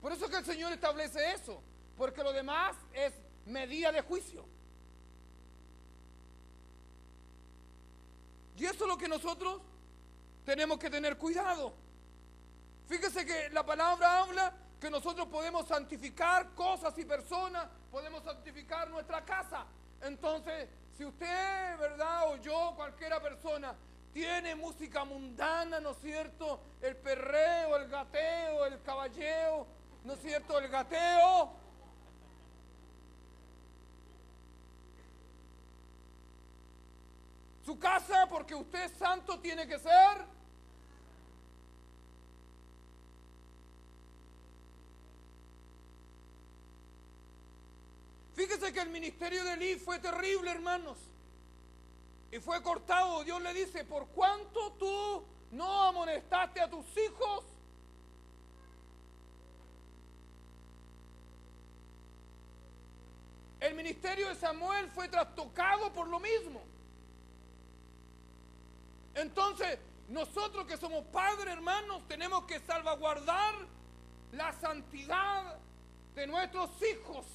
Por eso que el Señor establece eso. Porque lo demás es medida de juicio. Y eso es lo que nosotros tenemos que tener cuidado. Fíjese que la palabra habla que nosotros podemos santificar cosas y personas, podemos santificar nuestra casa. Entonces, si usted, ¿verdad? O yo, cualquiera persona, tiene música mundana, ¿no es cierto? El perreo, el gateo, el caballeo, ¿no es cierto? El gateo. Su casa, porque usted es santo, tiene que ser. Fíjese que el ministerio de Elí fue terrible, hermanos. Y fue cortado. Dios le dice, ¿por cuánto tú no amonestaste a tus hijos? El ministerio de Samuel fue trastocado por lo mismo. Entonces, nosotros que somos padres, hermanos, tenemos que salvaguardar la santidad de nuestros hijos.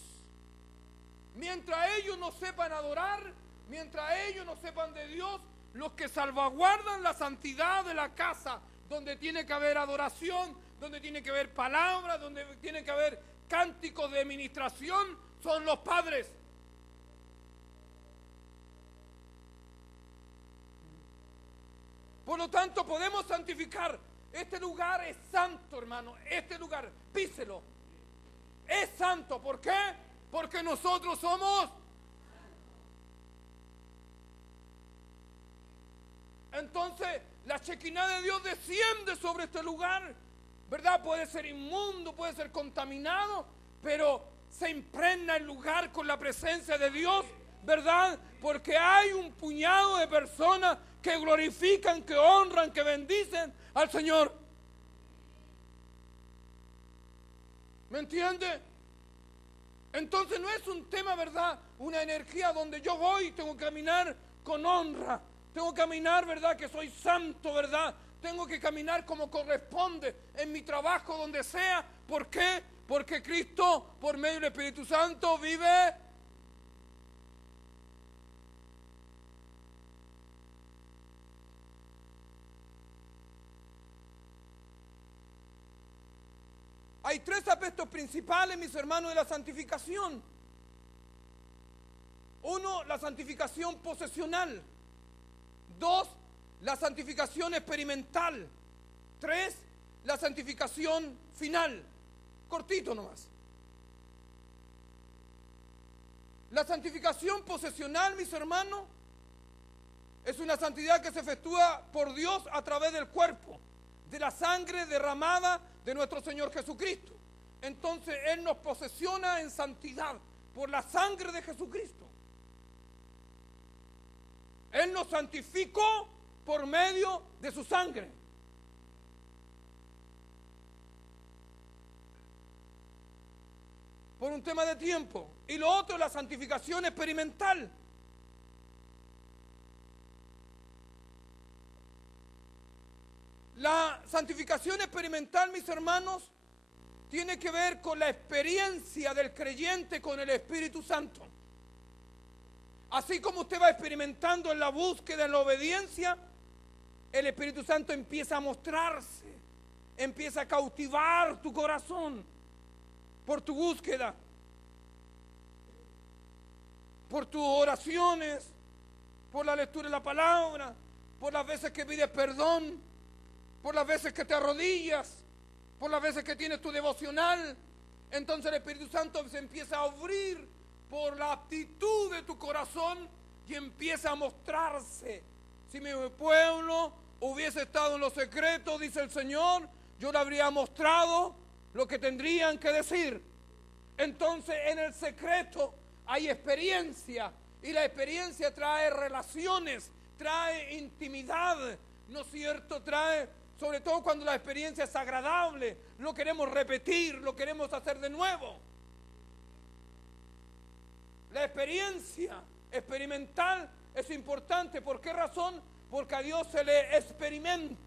Mientras ellos no sepan adorar, mientras ellos no sepan de Dios, los que salvaguardan la santidad de la casa, donde tiene que haber adoración, donde tiene que haber palabra, donde tiene que haber cánticos de ministración, son los padres. Por lo tanto, podemos santificar. Este lugar es santo, hermano. Este lugar, píselo. Es santo. ¿Por qué? Porque nosotros somos. Entonces, la Shekinah de Dios desciende sobre este lugar, ¿verdad? Puede ser inmundo, puede ser contaminado, pero se impregna el lugar con la presencia de Dios, ¿verdad? Porque hay un puñado de personas que glorifican, que honran, que bendicen al Señor. ¿Me entiende? Entonces no es un tema, ¿verdad? Una energía donde yo voy y tengo que caminar con honra. Tengo que caminar, ¿verdad? Que soy santo, ¿verdad? Tengo que caminar como corresponde en mi trabajo, donde sea. ¿Por qué? Porque Cristo, por medio del Espíritu Santo, vive. Hay tres aspectos principales, mis hermanos, de la santificación. Uno, la santificación posesional. Dos, la santificación experimental. Tres, la santificación final. Cortito nomás. La santificación posesional, mis hermanos, es una santidad que se efectúa por Dios a través del cuerpo, de la sangre derramada de nuestro Señor Jesucristo. Entonces Él nos posesiona en santidad por la sangre de Jesucristo. Él nos santificó por medio de su sangre. Por un tema de tiempo. Y lo otro es la santificación experimental. La santificación experimental, mis hermanos, tiene que ver con la experiencia del creyente con el Espíritu Santo. Así como usted va experimentando en la búsqueda, en la obediencia, el Espíritu Santo empieza a mostrarse, empieza a cautivar tu corazón por tu búsqueda, por tus oraciones, por la lectura de la palabra, por las veces que pides perdón, por las veces que te arrodillas, por las veces que tienes tu devocional. Entonces el Espíritu Santo se empieza a abrir por la actitud de tu corazón y empieza a mostrarse. Si mi pueblo hubiese estado en lo secreto, dice el Señor, yo le habría mostrado lo que tendrían que decir. Entonces en el secreto hay experiencia, y la experiencia trae relaciones, trae intimidad, ¿no es cierto? Trae, sobre todo cuando la experiencia es agradable, lo queremos repetir, lo queremos hacer de nuevo. La experiencia experimental es importante. ¿Por qué razón? Porque a Dios se le experimenta.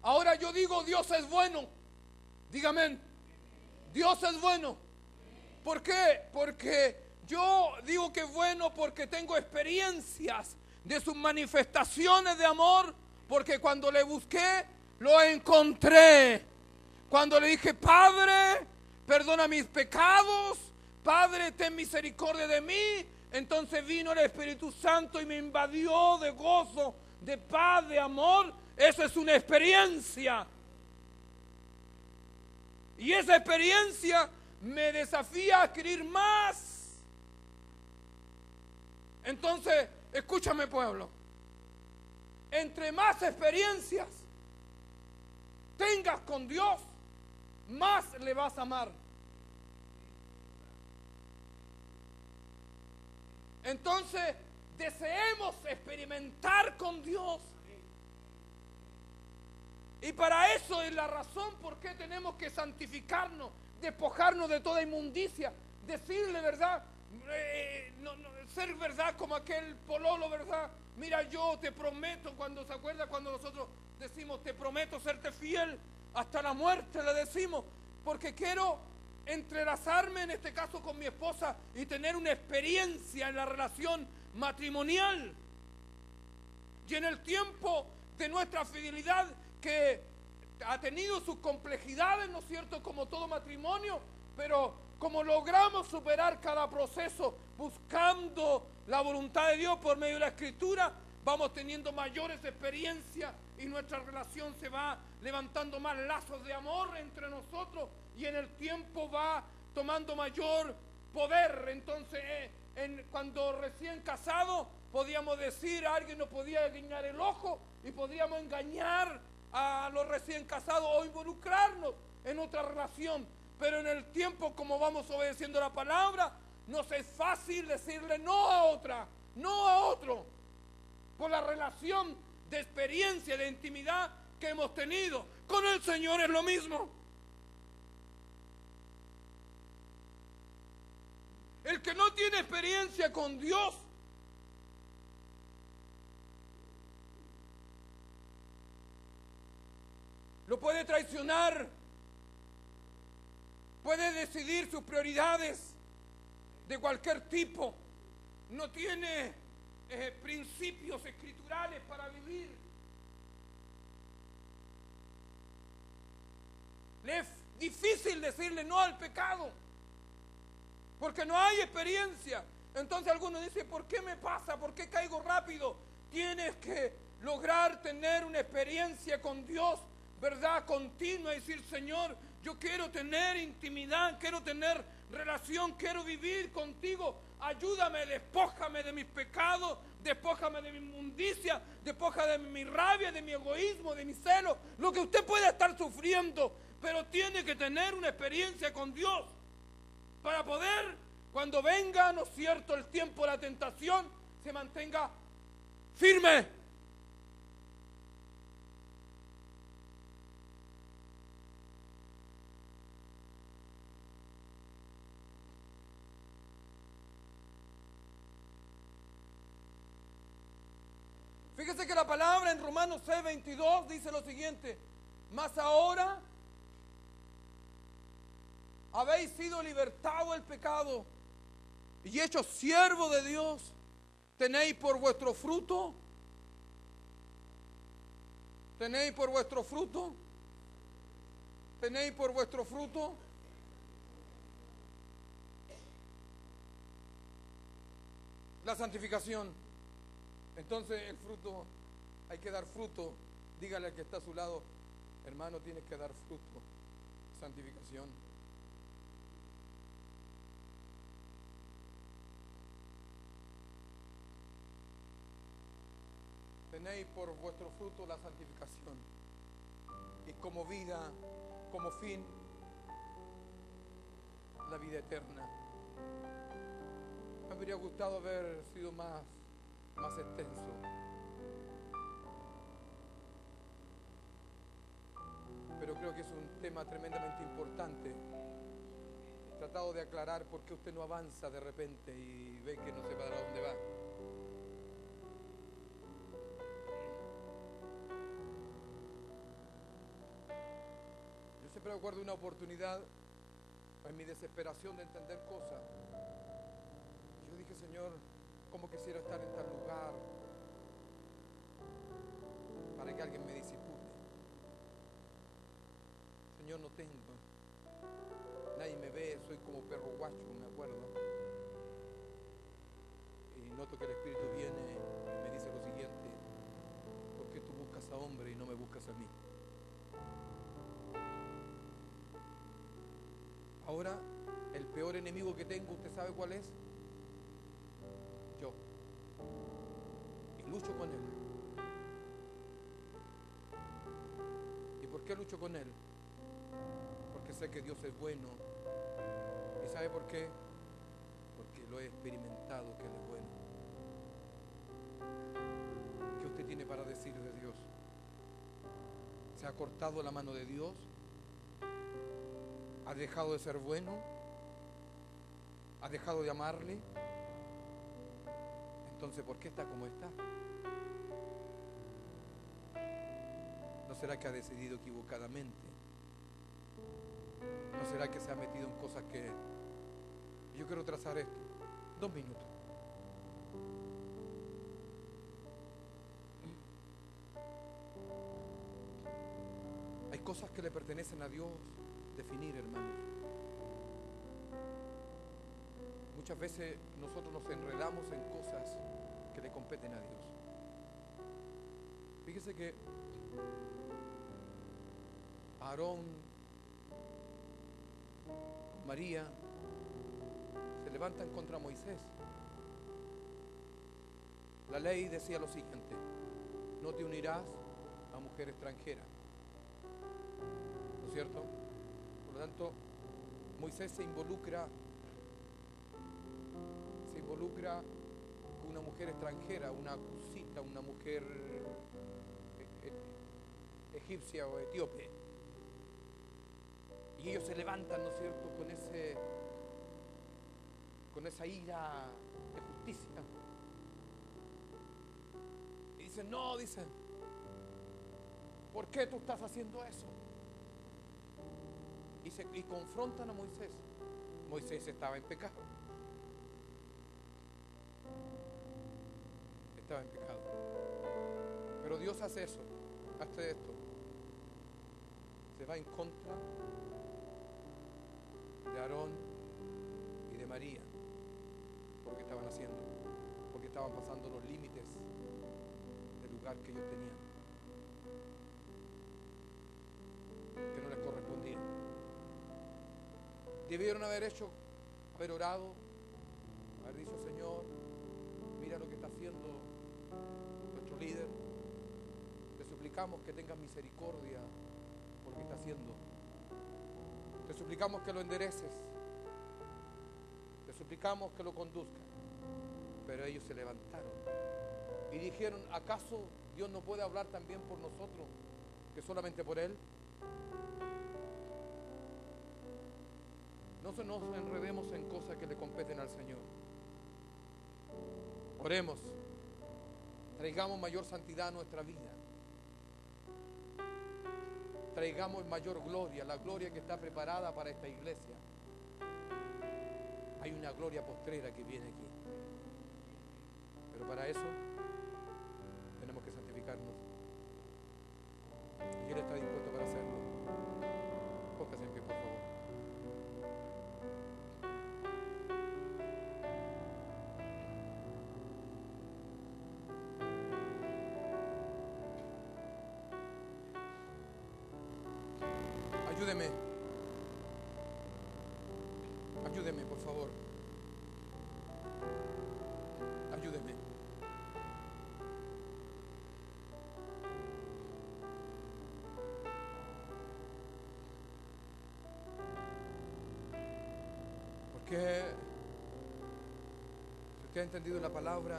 Ahora yo digo, Dios es bueno. Dígame, Dios es bueno. ¿Por qué? Porque yo digo que es bueno porque tengo experiencias de sus manifestaciones de amor, porque cuando le busqué, lo encontré. Cuando le dije, Padre, perdona mis pecados, Padre, ten misericordia de mí, entonces vino el Espíritu Santo y me invadió de gozo, de paz, de amor. Eso es una experiencia. Y esa experiencia me desafía a adquirir más. Entonces, escúchame, pueblo. Entre más experiencias tengas con Dios, más le vas a amar. Entonces, deseemos experimentar con Dios. Y para eso es la razón por qué tenemos que santificarnos, despojarnos de toda inmundicia, decirle verdad, ser verdad como aquel pololo, verdad. Mira, yo te prometo, cuando se acuerda cuando nosotros decimos, te prometo serte fiel hasta la muerte, le decimos, porque quiero entrelazarme en este caso con mi esposa y tener una experiencia en la relación matrimonial. Y en el tiempo de nuestra fidelidad, que ha tenido sus complejidades, ¿no es cierto?, como todo matrimonio, pero como logramos superar cada proceso buscando la voluntad de Dios por medio de la Escritura, vamos teniendo mayores experiencias y nuestra relación se va levantando más lazos de amor entre nosotros y en el tiempo va tomando mayor poder. Entonces, cuando recién casados, podíamos decir, alguien nos podía guiñar el ojo y podríamos engañar a los recién casados o involucrarnos en otra relación, pero en el tiempo, como vamos obedeciendo la palabra, nos es fácil decirle no a otra, no a otro, por la relación de experiencia, de intimidad que hemos tenido. Con el Señor es lo mismo. El que no tiene experiencia con Dios lo puede traicionar, puede decidir sus prioridades de cualquier tipo, no tiene principios escriturales para vivir. Le es difícil decirle no al pecado, porque no hay experiencia. Entonces algunos dicen, ¿por qué me pasa? ¿Por qué caigo rápido? Tienes que lograr tener una experiencia con Dios, verdad, continua, y decir, Señor, yo quiero tener intimidad, quiero tener relación, quiero vivir contigo. Ayúdame, despójame de mis pecados, despójame de mi inmundicia, despójame de mi rabia, de mi egoísmo, de mi celo, lo que usted pueda estar sufriendo, pero tiene que tener una experiencia con Dios para poder, cuando venga, ¿no es cierto?, el tiempo de la tentación, se mantenga firme. Fíjese que la palabra en Romanos 6:22 dice lo siguiente: mas ahora habéis sido libertados del pecado y hechos siervos de Dios. Tenéis por vuestro fruto, tenéis por vuestro fruto, tenéis por vuestro fruto la santificación. Entonces el fruto, hay que dar fruto. Dígale al que está a su lado: hermano, tienes que dar fruto. Santificación. Tenéis por vuestro fruto la santificación, y como vida, como fin, la vida eterna. Me habría gustado haber sido más extenso, pero creo que es un tema tremendamente importante. He tratado de aclarar por qué usted no avanza de repente y ve que no sepa a dónde va. Yo siempre recuerdo una oportunidad en mi desesperación de entender cosas. Yo dije: Señor, ¿cómo quisiera estar en tal lugar para que alguien me disipule? Señor, no tengo. Nadie me ve, soy como perro guacho, me acuerdo. Y noto que el Espíritu viene y me dice lo siguiente: ¿por qué tú buscas a hombre y no me buscas a mí? Ahora, el peor enemigo que tengo, ¿usted sabe cuál es? Yo. Y lucho con él. ¿Y por qué lucho con él? Porque sé que Dios es bueno. ¿Y sabe por qué? Porque lo he experimentado, que Él es bueno. ¿Qué usted tiene para decir de Dios? ¿Se ha cortado la mano de Dios? ¿Ha dejado de ser bueno? ¿Ha dejado de amarle? Entonces, ¿por qué está como está? ¿No será que ha decidido equivocadamente? ¿No será que se ha metido en cosas que... Yo quiero trazar esto. 2 minutos. Hay cosas que le pertenecen a Dios definir, hermanos. Muchas veces nosotros nos enredamos en cosas que le competen a Dios. Fíjese que Aarón, María, se levantan contra Moisés. La ley decía lo siguiente: no te unirás a mujer extranjera. ¿No es cierto? Por lo tanto, Moisés se involucra con una mujer extranjera, una cusita, una mujer egipcia o etíope. Y ellos se levantan, ¿no es cierto?, con esa ira de justicia. Y dicen: no, dicen, ¿por qué tú estás haciendo eso? Y confrontan a Moisés. Moisés estaba en pecado. Estaba en pecado. Pero Dios hace eso, hace esto. Se va en contra de Aarón y de María, porque estaban haciendo, porque estaban pasando los límites del lugar que ellos tenían, que no les correspondía. Debieron haber orado, haber dicho: Señor, mira lo que está haciendo nuestro líder, te suplicamos que tengas misericordia por lo que está haciendo. Te suplicamos que lo endereces. Te suplicamos que lo conduzcas. Pero ellos se levantaron y dijeron: ¿acaso Dios no puede hablar también por nosotros que solamente por Él? No nos enredemos en cosas que le competen al Señor. Oremos. Traigamos mayor santidad a nuestra vida. Traigamos mayor gloria, la gloria que está preparada para esta iglesia. Hay una gloria postrera que viene aquí. Pero para eso tenemos que santificarnos. Y Él está dispuesto para hacerlo. Póngase en pie, por favor. Ayúdeme. Ayúdeme, por favor. Ayúdeme. Porque si usted ha entendido la palabra,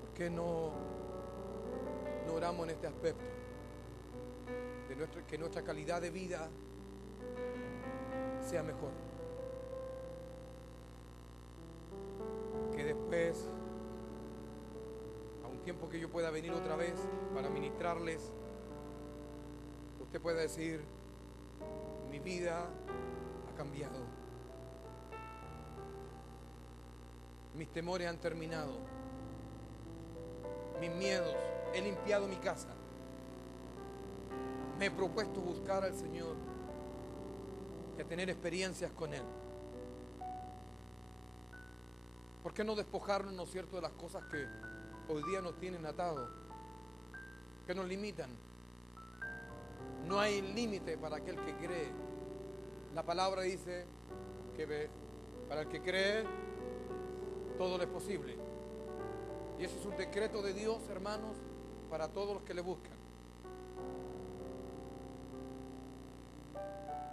¿por qué no oramos en este aspecto? Que nuestra calidad de vida sea mejor. Que después, a un tiempo que yo pueda venir otra vez para ministrarles, usted pueda decir: mi vida ha cambiado, mis temores han terminado, mis miedos, he limpiado mi casa, me he propuesto buscar al Señor y a tener experiencias con Él. ¿Por qué no despojarnos, ¿no es cierto?, de las cosas que hoy día nos tienen atados, que nos limitan? No hay límite para aquel que cree. La palabra dice que para el que cree todo le es posible. Y eso es un decreto de Dios, hermanos, para todos los que le buscan.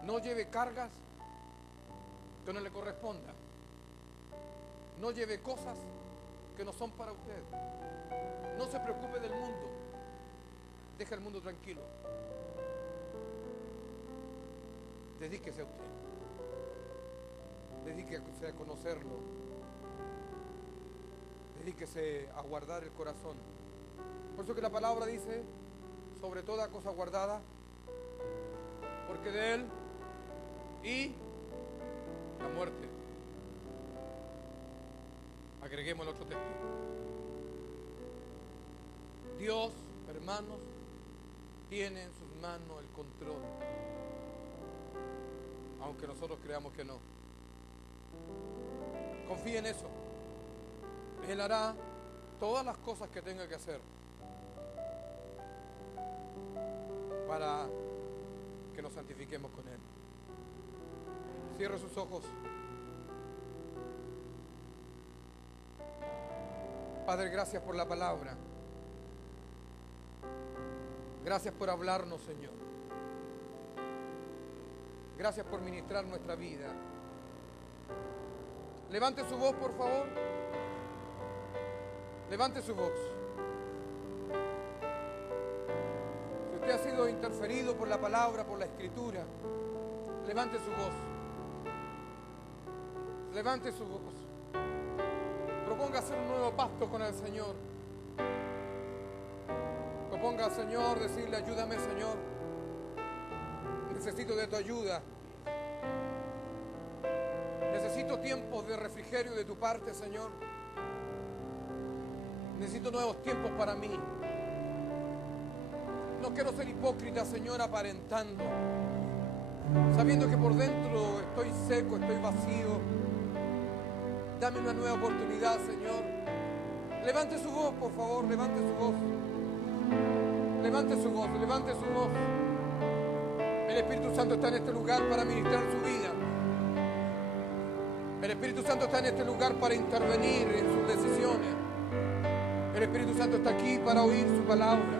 No lleve cargas que no le correspondan. No lleve cosas que no son para usted. No se preocupe del mundo. Deja el mundo tranquilo. Dedíquese a usted. Dedíquese a conocerlo. Dedíquese a guardar el corazón. Por eso que la palabra dice: sobre toda cosa guardada, porque de Él y la muerte. Agreguemos el otro texto. Dios, hermanos, tiene en sus manos el control, aunque nosotros creamos que no. Confíe en eso. Él hará todas las cosas que tenga que hacer para que nos santifiquemos con Él. Cierre sus ojos. Padre, gracias por la palabra. Gracias por hablarnos, Señor. Gracias por ministrar nuestra vida. Levante su voz, por favor. Levante su voz. Si usted ha sido interferido por la palabra, por la escritura, levante su voz. Levante su voz. Proponga hacer un nuevo pacto con el Señor. Proponga al Señor decirle: ayúdame, Señor. Necesito de tu ayuda. Necesito tiempos de refrigerio de tu parte, Señor. Necesito nuevos tiempos para mí. No quiero ser hipócrita, Señor, aparentando, sabiendo que por dentro estoy seco, estoy vacío. Dame una nueva oportunidad, Señor. Levante su voz, por favor, levante su voz. Levante su voz, levante su voz. El Espíritu Santo está en este lugar para ministrar su vida. El Espíritu Santo está en este lugar para intervenir en sus decisiones. El Espíritu Santo está aquí para oír su palabra.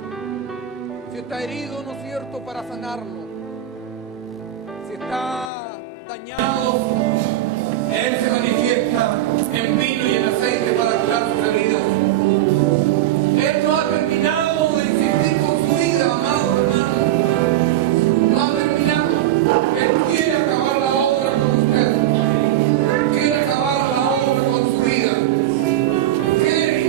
Si está herido, ¿no es cierto?, para sanarlo. Si está dañado, Él se manifiesta en vino y en aceite para curar sus heridas. Él no ha terminado de insistir con su vida, amado hermano. No ha terminado. Él quiere acabar la obra con usted. Quiere acabar la obra con su vida. Quiere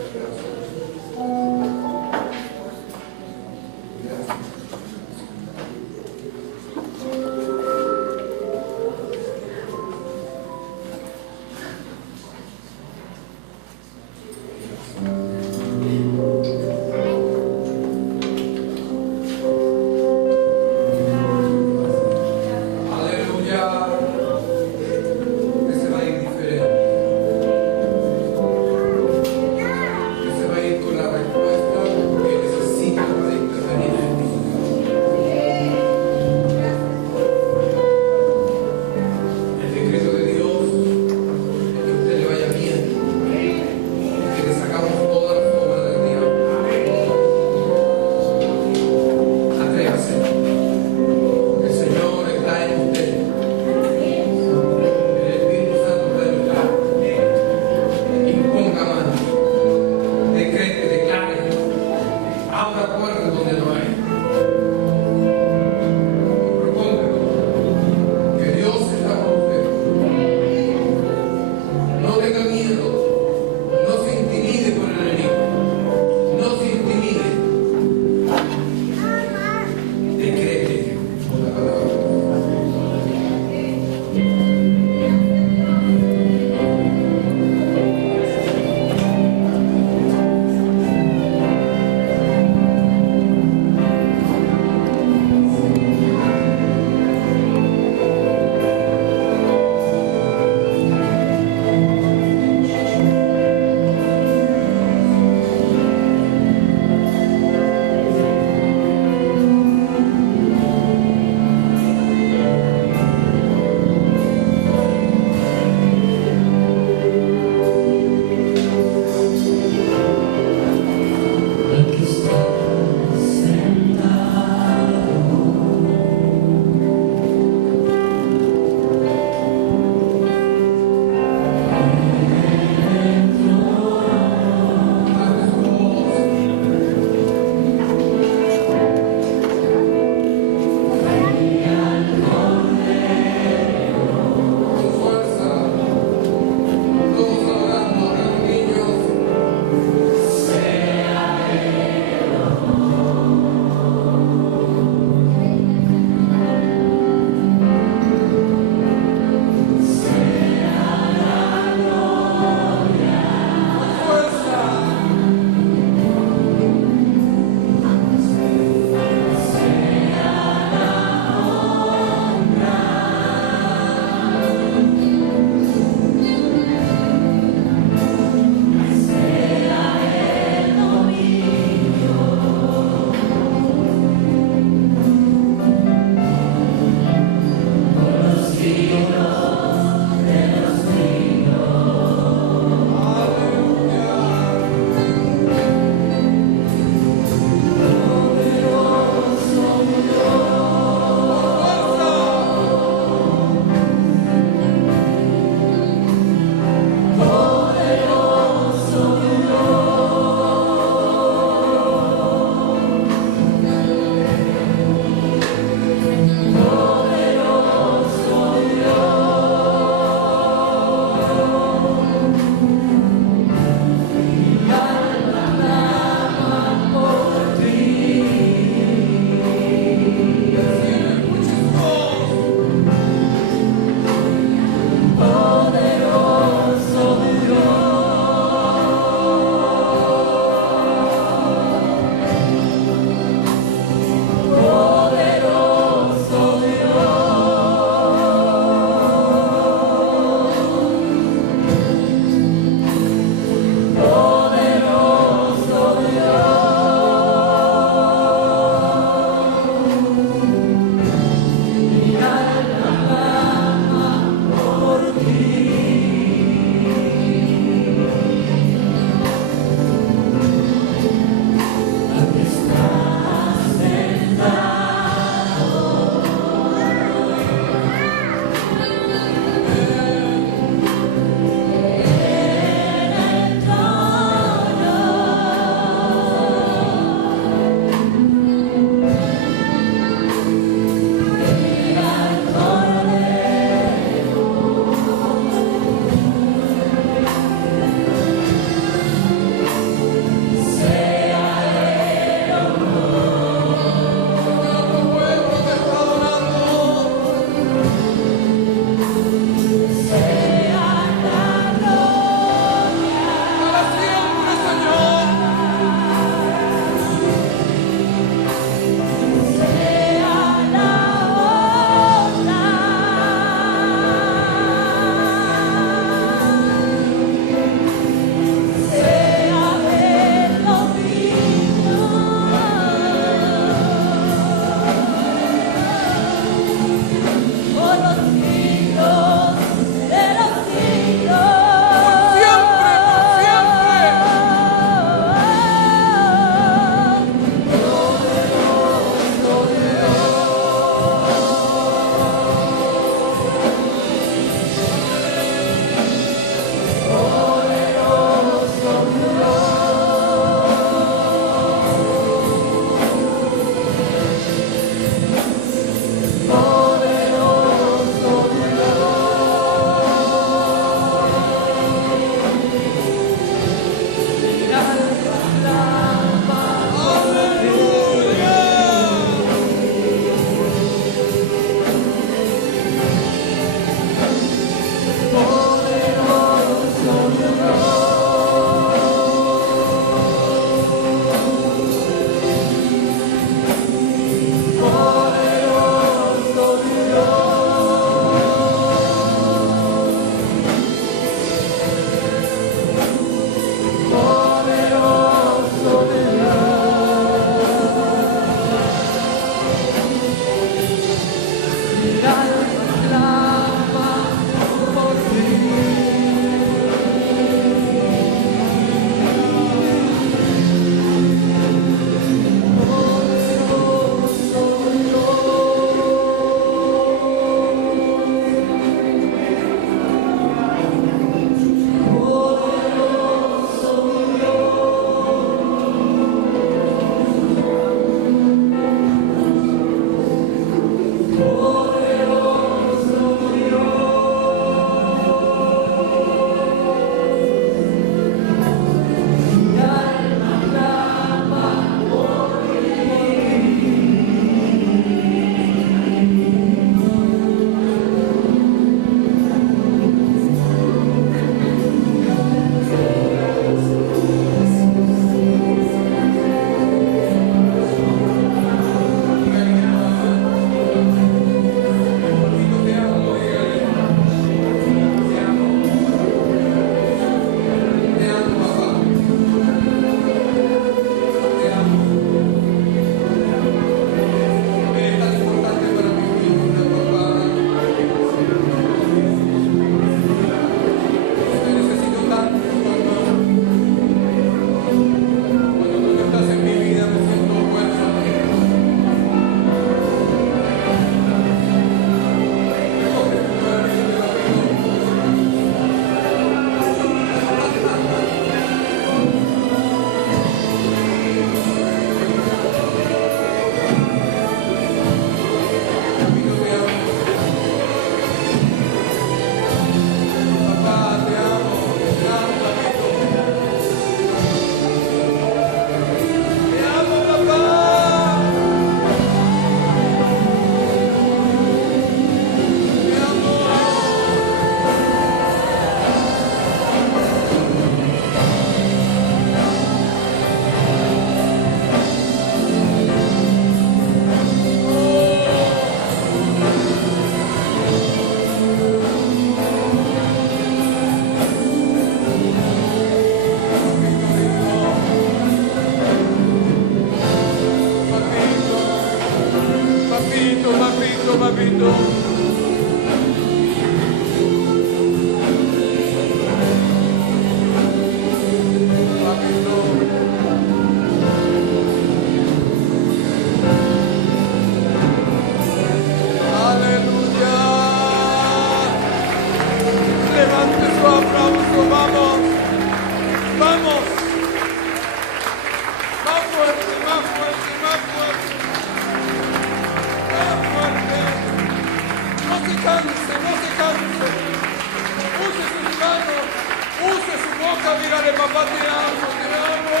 dígale, papá, te amo, te amo.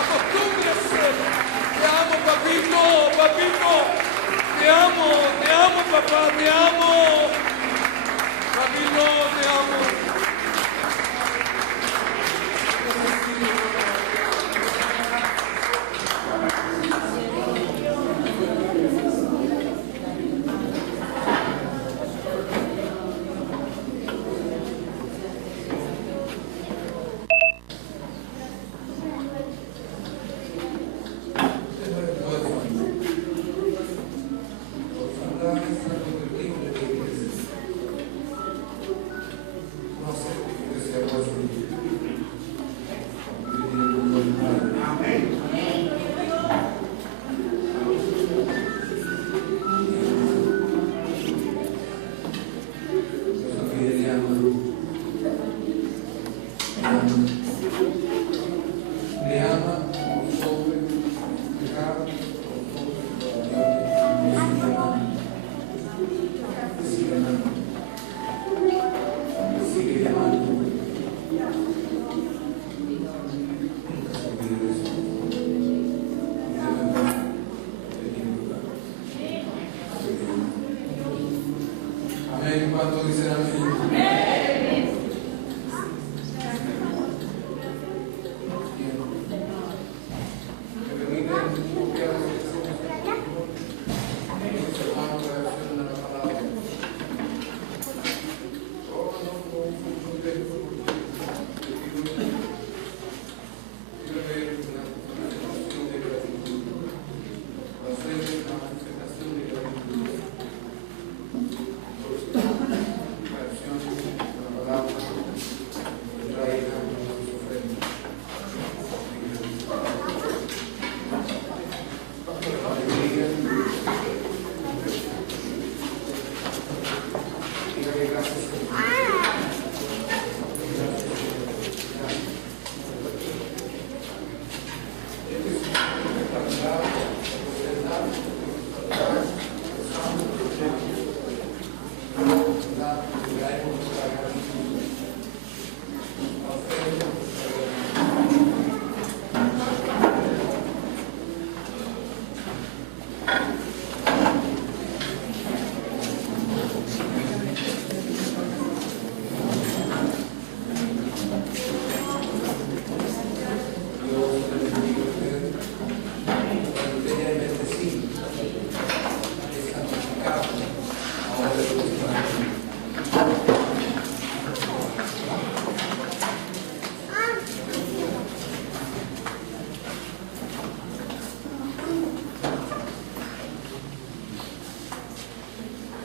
Acostúmbrese. Te amo, papito, papito. Te amo, papá, te amo. Papito, te amo. ¿Cuánto dicen amén?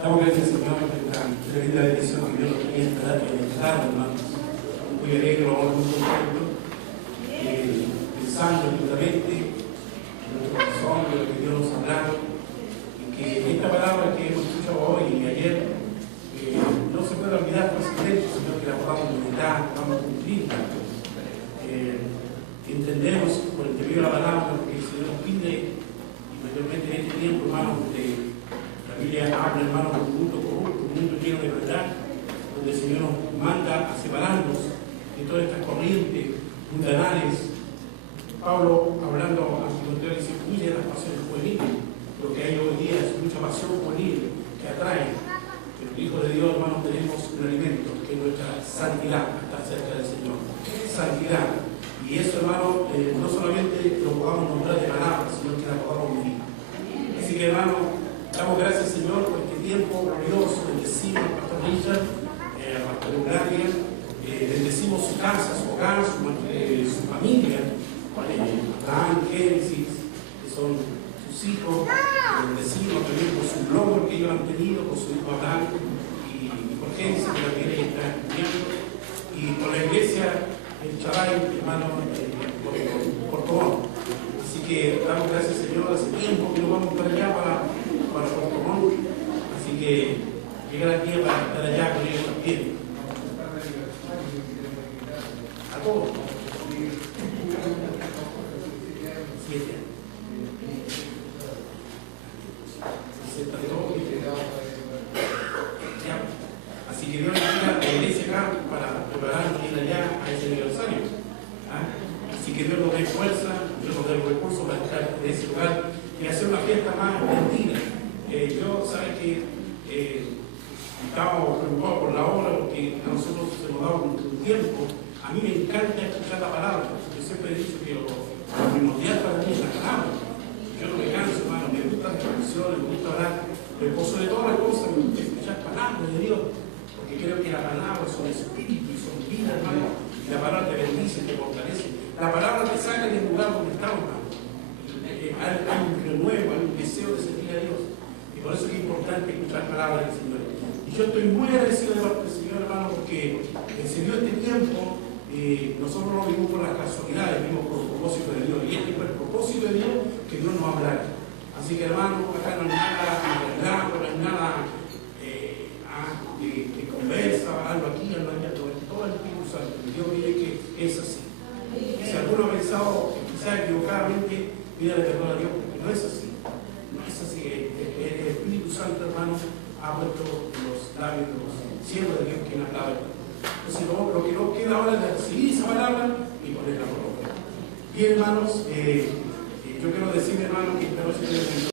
Damos gracias, Señor, por la tremenda bendición que Dios nos tiene esta edad que nos da, hermanos. Muy alegre, muy contento, pensando atentamente en nuestro corazón, de lo que Dios nos ha hablado, y que esta palabra que hemos escuchado hoy y ayer no se pueda olvidar fácilmente, sino que la podamos meditar, podamos cumplirla. Entendemos por el que vio la palabra lo que el Señor nos pide, y mayormente en este tiempo, hermanos, la Biblia habla, hermanos, de un mundo corrupto, un mundo lleno de verdad, donde el Señor nos manda a separarnos de todas estas corrientes mundanales. Pablo, hablando a Timoteo, dice: huye de las pasiones juveniles. Lo que hay hoy día es mucha pasión juvenil que atrae. Pero los hijos de Dios, hermanos, tenemos un alimento que es nuestra santidad, estar cerca del Señor. Santidad. Y eso, hermano, no solamente lo podamos nombrar de palabras, sino que la podamos vivir. Así que, hermano, damos gracias, Señor, por este tiempo glorioso. Bendecimos al pastor Richard, a pastor Eulalia, bendecimos su casa, su hogar, su familia, Abraham, Génesis, que son sus hijos. Bendecimos también por su logro que ellos han tenido, por su hijo Abraham y por Génesis, que también ella está estudiando, y por la iglesia, el Charay, hermano, por todo. Así que damos gracias, Señor. Hace tiempo que no vamos para allá, para Puerto Montt. Así que llegar aquí para estar allá con ellos también. A todos. 7 años. Así que Dios nos da la iglesia acá para prepararnos ir allá a ese aniversario. Dios nos dé fuerza, Dios nos dé recursos para estar en ese lugar y hacer una fiesta más extendida. Yo, ¿sabes que estamos preocupados por la obra porque a nosotros se nos da un tiempo? A mí me encanta escuchar la palabra. Yo siempre he dicho que lo primordial para mí es la palabra. Yo no me canso, hermano, me gustan las canciones, me gusta hablar, pero sobre todas las cosas me gusta escuchar palabras de Dios, porque creo que la palabra son espíritu y son vida, hermano, y la palabra te bendice, te fortalece. La palabra te saca del lugar donde estamos, hermano. Hay un renuevo, hay un deseo de servir a Dios. Y por eso es importante escuchar palabras del Señor. Y yo estoy muy agradecido de parte del Señor, hermano, porque se dio este tiempo. Nosotros no vivimos por las casualidades, vivimos por el propósito de Dios. Y este fue el propósito de Dios que Dios nos hablara. Así que, hermano, acá no hay nada arreglado, no hay nada de conversa, algo aquí, algo allá, todo el Espíritu Santo. Dios mire que es así. Si alguno ha pensado quizás equivocadamente, pídale perdón a Dios, porque no es así. No es así. El Espíritu Santo, hermano, ha puesto los labios de los siervos de Dios quien hablaba. Entonces, lo que nos queda ahora es de recibir esa palabra y ponerla por obra. Bien, hermanos, yo quiero decir, hermano, que esta noche